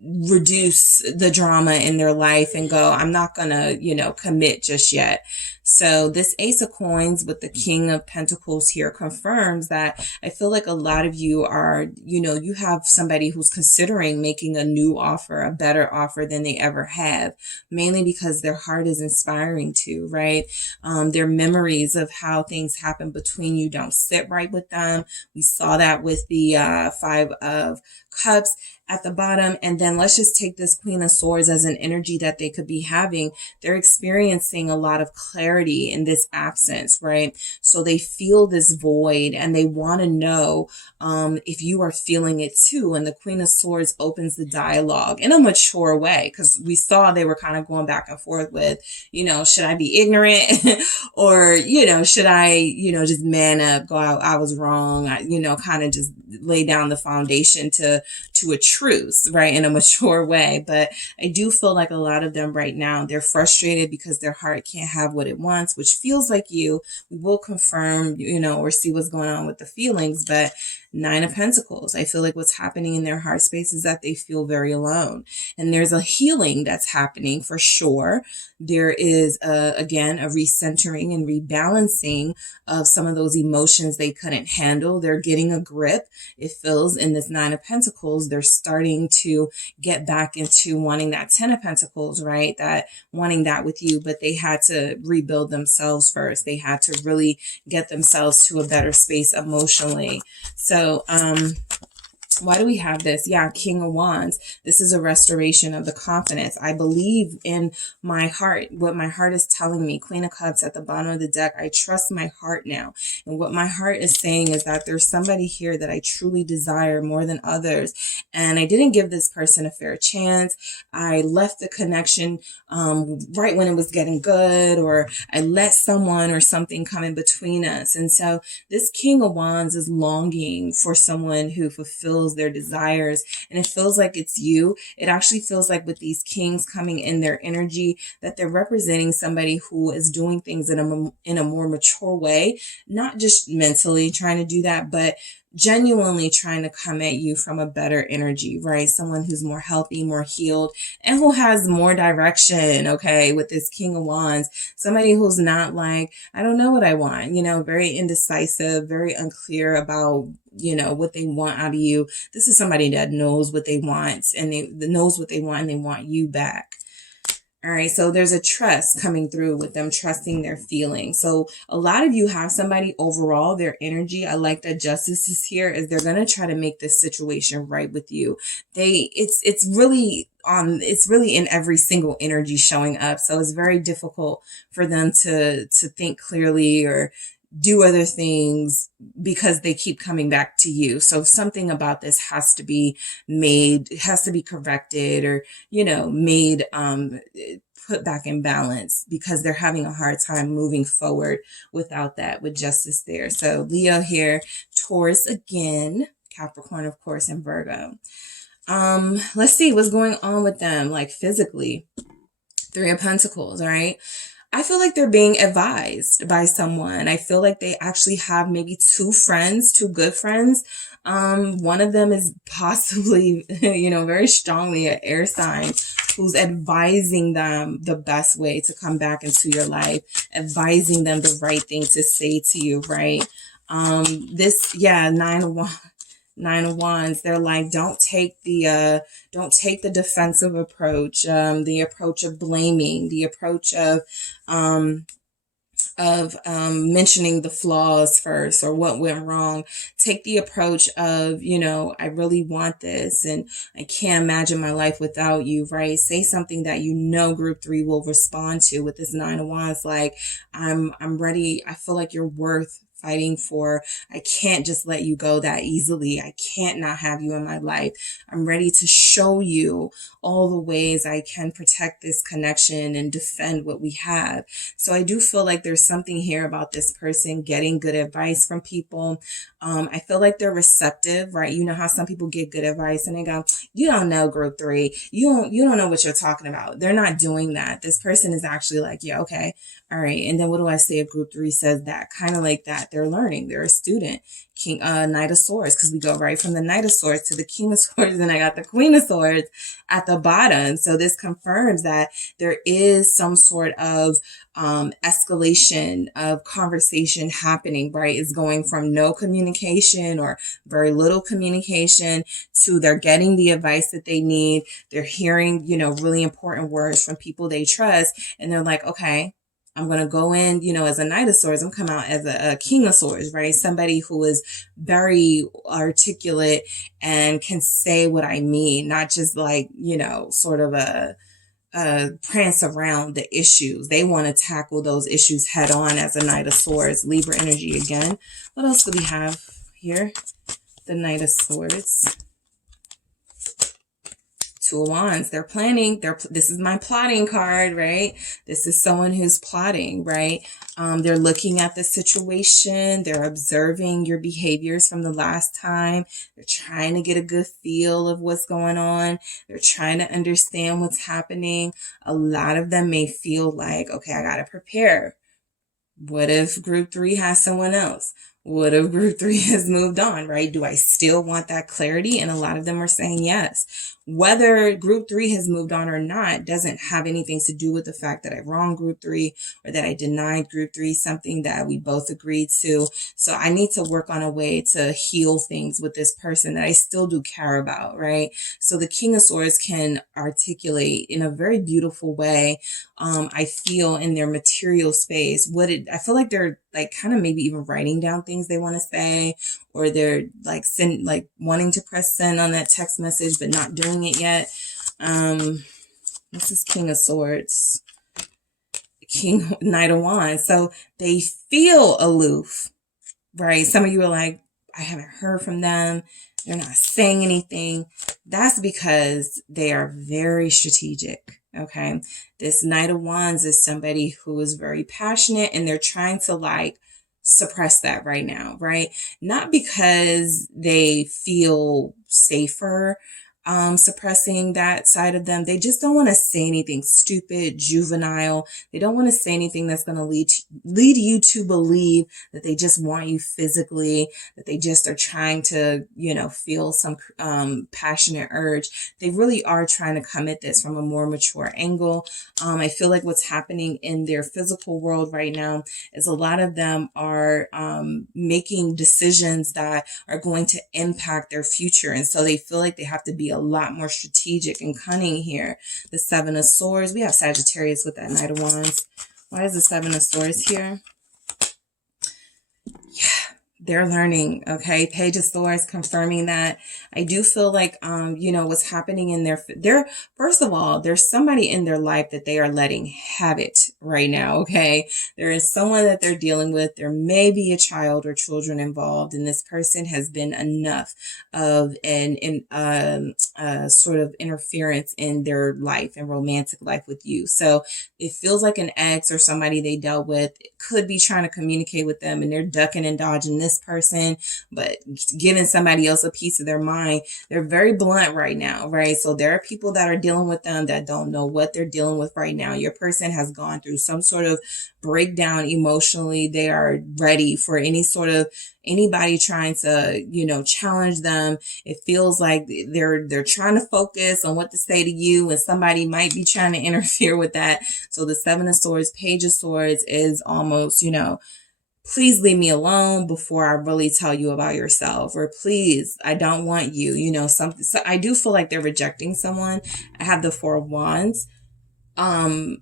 reduce the drama in their life and go, I'm not gonna, commit just yet. So this Ace of Coins with the King of Pentacles here confirms that I feel like a lot of you are, you have somebody who's considering making a new offer, a better offer than they ever have, mainly because their heart is inspiring to, right? Their memories of how things happen between you don't sit right with them. We saw that with the 5 of Cups at the bottom. And then let's just take this Queen of Swords as an energy that they could be having. They're experiencing a lot of clarity in this absence, right? So they feel this void, and they want to know if you are feeling it too. And the Queen of Swords opens the dialogue in a mature way, because we saw they were kind of going back and forth with, should I be ignorant or, should I, just man up, go out, I was wrong, kind of just lay down the foundation to a truce, right, in a mature way. But I do feel like a lot of them right now, they're frustrated because their heart can't have what it wants, which feels like you. We will confirm, or see what's going on with the feelings. But 9 of Pentacles, I feel like what's happening in their heart space is that they feel very alone. And there's a healing that's happening for sure. There is, again, a recentering and rebalancing of some of those emotions they couldn't handle. They're getting a grip. It feels in this 9 of Pentacles, they're starting to get back into wanting that 10 of Pentacles, right? That wanting that with you, but they had to rebuild themselves first. They had to really get themselves to a better space emotionally. So, why do we have this? Yeah, King of Wands. This is a restoration of the confidence. I believe in my heart, what my heart is telling me. Queen of Cups at the bottom of the deck. I trust my heart now. And what my heart is saying is that there's somebody here that I truly desire more than others. And I didn't give this person a fair chance. I left the connection right when it was getting good, or I let someone or something come in between us. And so this King of Wands is longing for someone who fulfills their desires, and it feels like it's you. It actually feels like with these kings coming in their energy that they're representing somebody who is doing things in a more mature way, not just mentally trying to do that, but genuinely trying to come at you from a better energy, right? Someone who's more healthy, more healed, and who has more direction, okay, with this King of Wands. Somebody who's not like, I don't know what I want, very indecisive, very unclear about, what they want out of you. This is somebody that knows what they want, and they want you back. All right, so there's a trust coming through with them trusting their feelings. So a lot of you have somebody overall, their energy, I like that Justice is here, is they're going to try to make this situation right with you. It's really in every single energy showing up. So it's very difficult for them to think clearly, or do other things because they keep coming back to you. So something about this has to be made, has to be corrected, or, you know, made, put back in balance, because they're having a hard time moving forward without that, with justice there. So Leo here, Taurus again, Capricorn, of course, and Virgo. Let's see what's going on with them, like physically. Three of Pentacles, all right? I feel like they're being advised by someone. I feel like they actually have maybe two friends, two good friends. One of them is possibly, you know, very strongly an air sign, who's advising them the best way to come back into your life, advising them the right thing to say to you, right? Nine of Wands, they're like, don't take the defensive approach, the approach of blaming, the approach of mentioning the flaws first, or what went wrong. Take the approach of, you know, I really want this and I can't imagine my life without you, right? Say something that you know group 3 will respond to with this 9 of Wands, like, I'm ready. I feel like you're worth fighting for. I can't just let you go that easily. I can't not have you in my life. I'm ready to show you all the ways I can protect this connection and defend what we have. So I do feel like there's something here about this person getting good advice from people. I feel like they're receptive, right? You know how some people get good advice and they go, you don't know group 3. You don't know what you're talking about. They're not doing that. This person is actually like, yeah, okay. All right. And then what do I say if group 3 says that? Kind of like that. They're learning. They're a student. Knight of Swords, because we go right from the Knight of Swords to the King of Swords, and I got the Queen of Swords at the bottom. So this confirms that there is some sort of escalation of conversation happening, right? It's going from no communication or very little communication to they're getting the advice that they need. They're hearing, you know, really important words from people they trust, and they're like, okay, I'm going to go in, you know, as a Knight of Swords. I'm come out as a King of Swords, right? Somebody who is very articulate and can say what I mean, not just like, you know, sort of a prance around the issues. They want to tackle those issues head on as a Knight of Swords. Libra energy again. What else do we have here? The Knight of Swords. Two of Wands. They're planning. This is my plotting card, right? This is someone who's plotting, right? They're looking at the situation. They're observing your behaviors from the last time. They're trying to get a good feel of what's going on. They're trying to understand what's happening. A lot of them may feel like, okay, I got to prepare. What if group 3 has someone else? What if group 3 has moved on, right? Do I still want that clarity? And a lot of them are saying yes. Whether group 3 has moved on or not doesn't have anything to do with the fact that I wronged group 3 or that I denied group 3 something that we both agreed to. So I need to work on a way to heal things with this person that I still do care about, right? So the King of Swords can articulate in a very beautiful way, I feel, in their material space. I feel like they're like kind of maybe even writing down things they want to say, or they're like wanting to press send on that text message, but not doing it yet. This is King of Swords, Knight of Wands. So they feel aloof, right? Some of you are like, I haven't heard from them. They're not saying anything. That's because they are very strategic. Okay. This Knight of Wands is somebody who is very passionate, and they're trying to like suppress that right now, right? Not because they feel safer suppressing that side of them. They just don't want to say anything stupid, juvenile. They don't want to say anything that's going to lead you to believe that they just want you physically, that they just are trying to, you know, feel some passionate urge. They really are trying to come at this from a more mature angle. I feel like what's happening in their physical world right now is a lot of them are making decisions that are going to impact their future. And so they feel like they have to be a lot more strategic and cunning here. The Seven of Swords. We have Sagittarius with that Knight of Wands. Why is the Seven of Swords here? Yeah. They're learning, okay? Page of Swords confirming that. I do feel like, you know, what's happening in their, first of all, there's somebody in their life that they are letting have it right now, okay? There is someone that they're dealing with. There may be a child or children involved, and this person has been enough of sort of interference in their life and romantic life with you. So it feels like an ex or somebody they dealt with could be trying to communicate with them, and they're ducking and dodging this person, but giving somebody else a piece of their mind. They're very blunt right now, right? So there are people that are dealing with them that don't know what they're dealing with right now. Your person has gone through some sort of breakdown emotionally. They are ready for anybody trying to, you know, challenge them. It feels like they're trying to focus on what to say to you, and somebody might be trying to interfere with that. So the Seven of Swords, Page of Swords is almost, you know, please leave me alone before I really tell you about yourself, or please, I don't want you, you know, something. So I do feel like they're rejecting someone. I have the Four of Wands. They're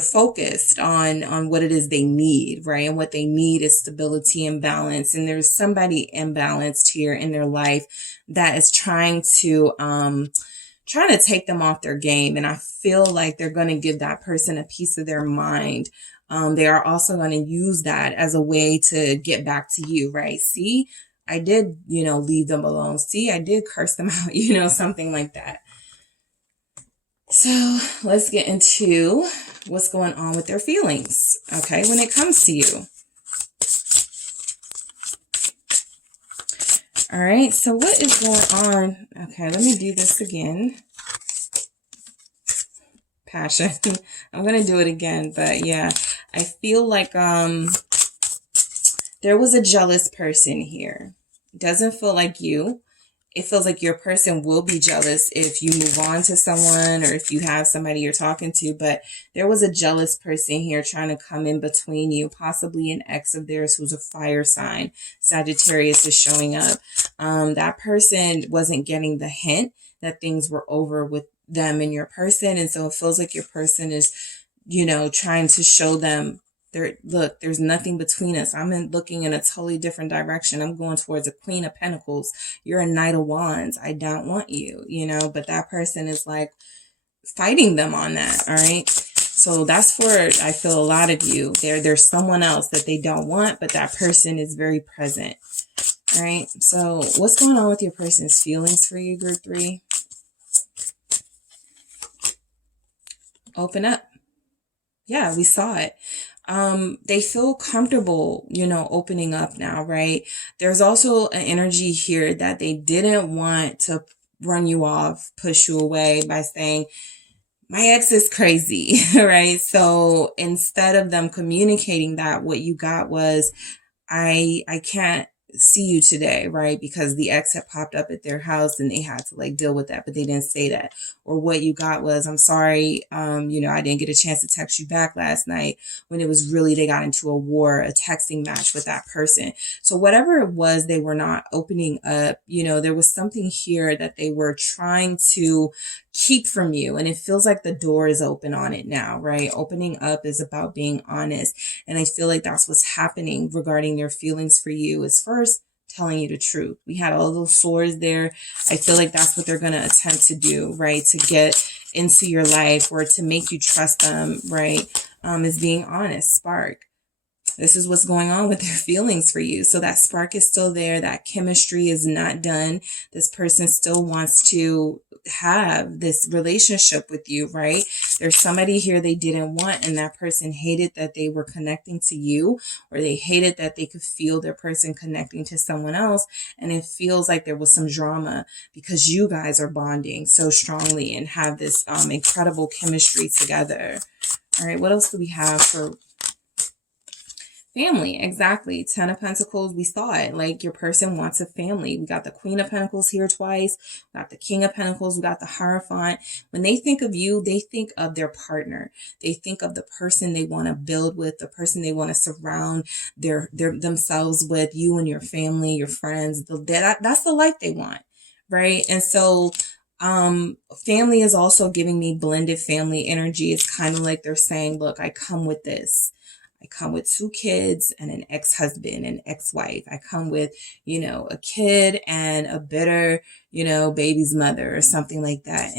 focused on what it is they need, right? And what they need is stability and balance. And there's somebody imbalanced here in their life that is trying to take them off their game. And I feel like they're going to give that person a piece of their mind. They are also going to use that as a way to get back to you, right? See, I did, you know, leave them alone. See, I did curse them out, you know, something like that. So let's get into what's going on with their feelings, okay, when it comes to you. All right, so what is going on? Okay, let me do this again. Passion. I'm going to do it again, but yeah, I feel like there was a jealous person here. It doesn't feel like you. It feels like your person will be jealous if you move on to someone or if you have somebody you're talking to, but there was a jealous person here trying to come in between you, possibly an ex of theirs who's a fire sign. Sagittarius is showing up. That person wasn't getting the hint that things were over with them and your person, and so it feels like your person is, you know, trying to show them, look, there's nothing between us. I'm looking in a totally different direction. I'm going towards a Queen of Pentacles. You're a Knight of Wands. I don't want you, you know, but that person is like fighting them on that. All right. So that's for, I feel, a lot of you. There's someone else that they don't want, but that person is very present. All right. So what's going on with your person's feelings for you, group 3? Open up. Yeah, we saw it. They feel comfortable, you know, opening up now, right? There's also an energy here that they didn't want to run you off, push you away by saying, my ex is crazy, right? So instead of them communicating that, what you got was, I can't see you today, right? Because the ex had popped up at their house and they had to like deal with that, but they didn't say that. Or what you got was, I'm sorry, you know, I didn't get a chance to text you back last night, when it was really, they got into a war, a texting match with that person. So whatever it was, they were not opening up, you know, there was something here that they were trying to keep from you. And it feels like the door is open on it now, right? Opening up is about being honest. And I feel like that's what's happening regarding their feelings for you, is first telling you the truth. We had all those swords there. I feel like that's what they're going to attempt to do, right? To get into your life or to make you trust them, right? Is being honest. Spark. This is what's going on with their feelings for you. So that spark is still there. That chemistry is not done. This person still wants to have this relationship with you, right? There's somebody here they didn't want, and that person hated that they were connecting to you, or they hated that they could feel their person connecting to someone else. And it feels like there was some drama because you guys are bonding so strongly and have this incredible chemistry together. All right, what else do we have for family? Exactly. 10 of Pentacles. We saw it. Like, your person wants a family. We got the Queen of Pentacles here twice. We got the King of Pentacles. We got the Hierophant. When they think of you, they think of their partner. They think of the person they want to build with, the person they want to surround themselves with, you and your family, your friends. That's the life they want, right? And so family is also giving me blended family energy. It's kind of like they're saying, look, I come with this. I come with 2 kids and an ex-husband and ex-wife. I come with, you know, a kid and a bitter, you know, baby's mother or something like that.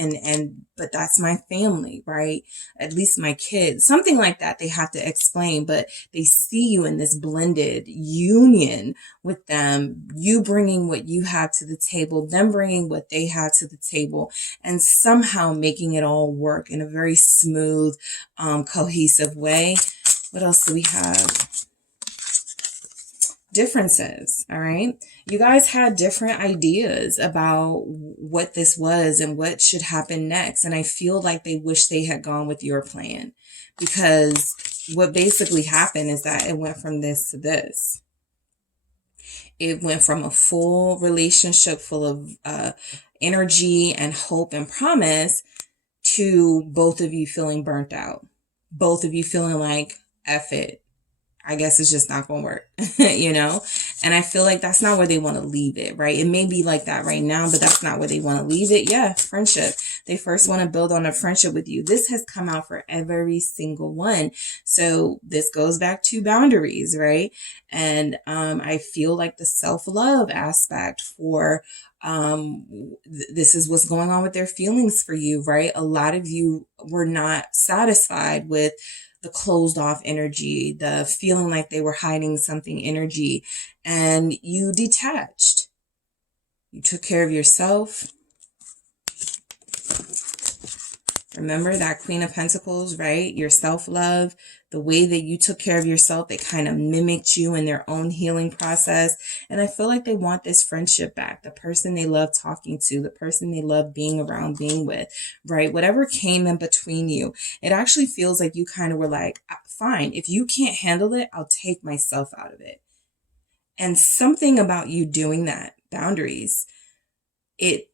But that's my family, right? At least my kids, something like that. They have to explain, but they see you in this blended union with them, you bringing what you have to the table, them bringing what they have to the table, and somehow making it all work in a very smooth, cohesive way. What else do we have? Differences. All right. You guys had different ideas about what this was and what should happen next. And I feel like they wish they had gone with your plan, because what basically happened is that it went from this to this. It went from a full relationship full of energy and hope and promise to both of you feeling burnt out. Both of you feeling like, F it, I guess it's just not going to work, you know? And I feel like that's not where they want to leave it, right? It may be like that right now, but that's not where they want to leave it. Yeah, friendship. They first want to build on a friendship with you. This has come out for every single one. So this goes back to boundaries, right? And I feel like the self-love aspect for this is what's going on with their feelings for you, right? A lot of you were not satisfied with the closed off energy, the feeling like they were hiding something energy, and you detached. You took care of yourself. Remember that Queen of Pentacles, right? Your self-love, the way that you took care of yourself, they kind of mimicked you in their own healing process. And I feel like they want this friendship back, the person they love talking to, the person they love being around, being with, right? Whatever came in between you, it actually feels like you kind of were like, fine, if you can't handle it, I'll take myself out of it. And something about you doing that, boundaries, it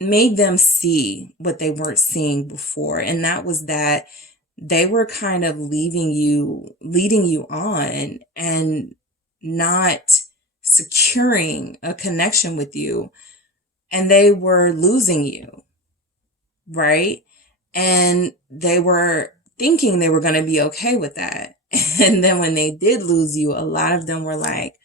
made them see what they weren't seeing before. And that was that they were kind of leading you on and not securing a connection with you. And they were losing you, right? And they were thinking they were going to be okay with that. And then when they did lose you, a lot of them were like,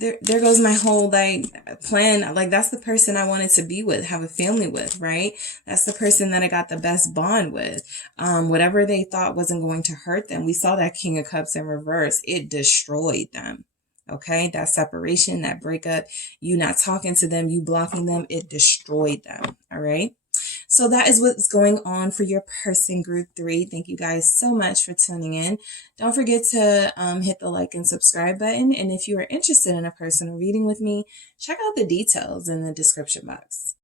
there goes my whole plan. Like, that's the person I wanted to be with, have a family with, right? That's the person that I got the best bond with. Whatever they thought wasn't going to hurt them. We saw that King of Cups in reverse. It destroyed them. Okay. That separation, that breakup, you not talking to them, you blocking them, it destroyed them. All right. So that is what's going on for your person group 3. Thank you guys so much for tuning in. Don't forget to hit the like and subscribe button. And if you are interested in a personal reading with me, check out the details in the description box.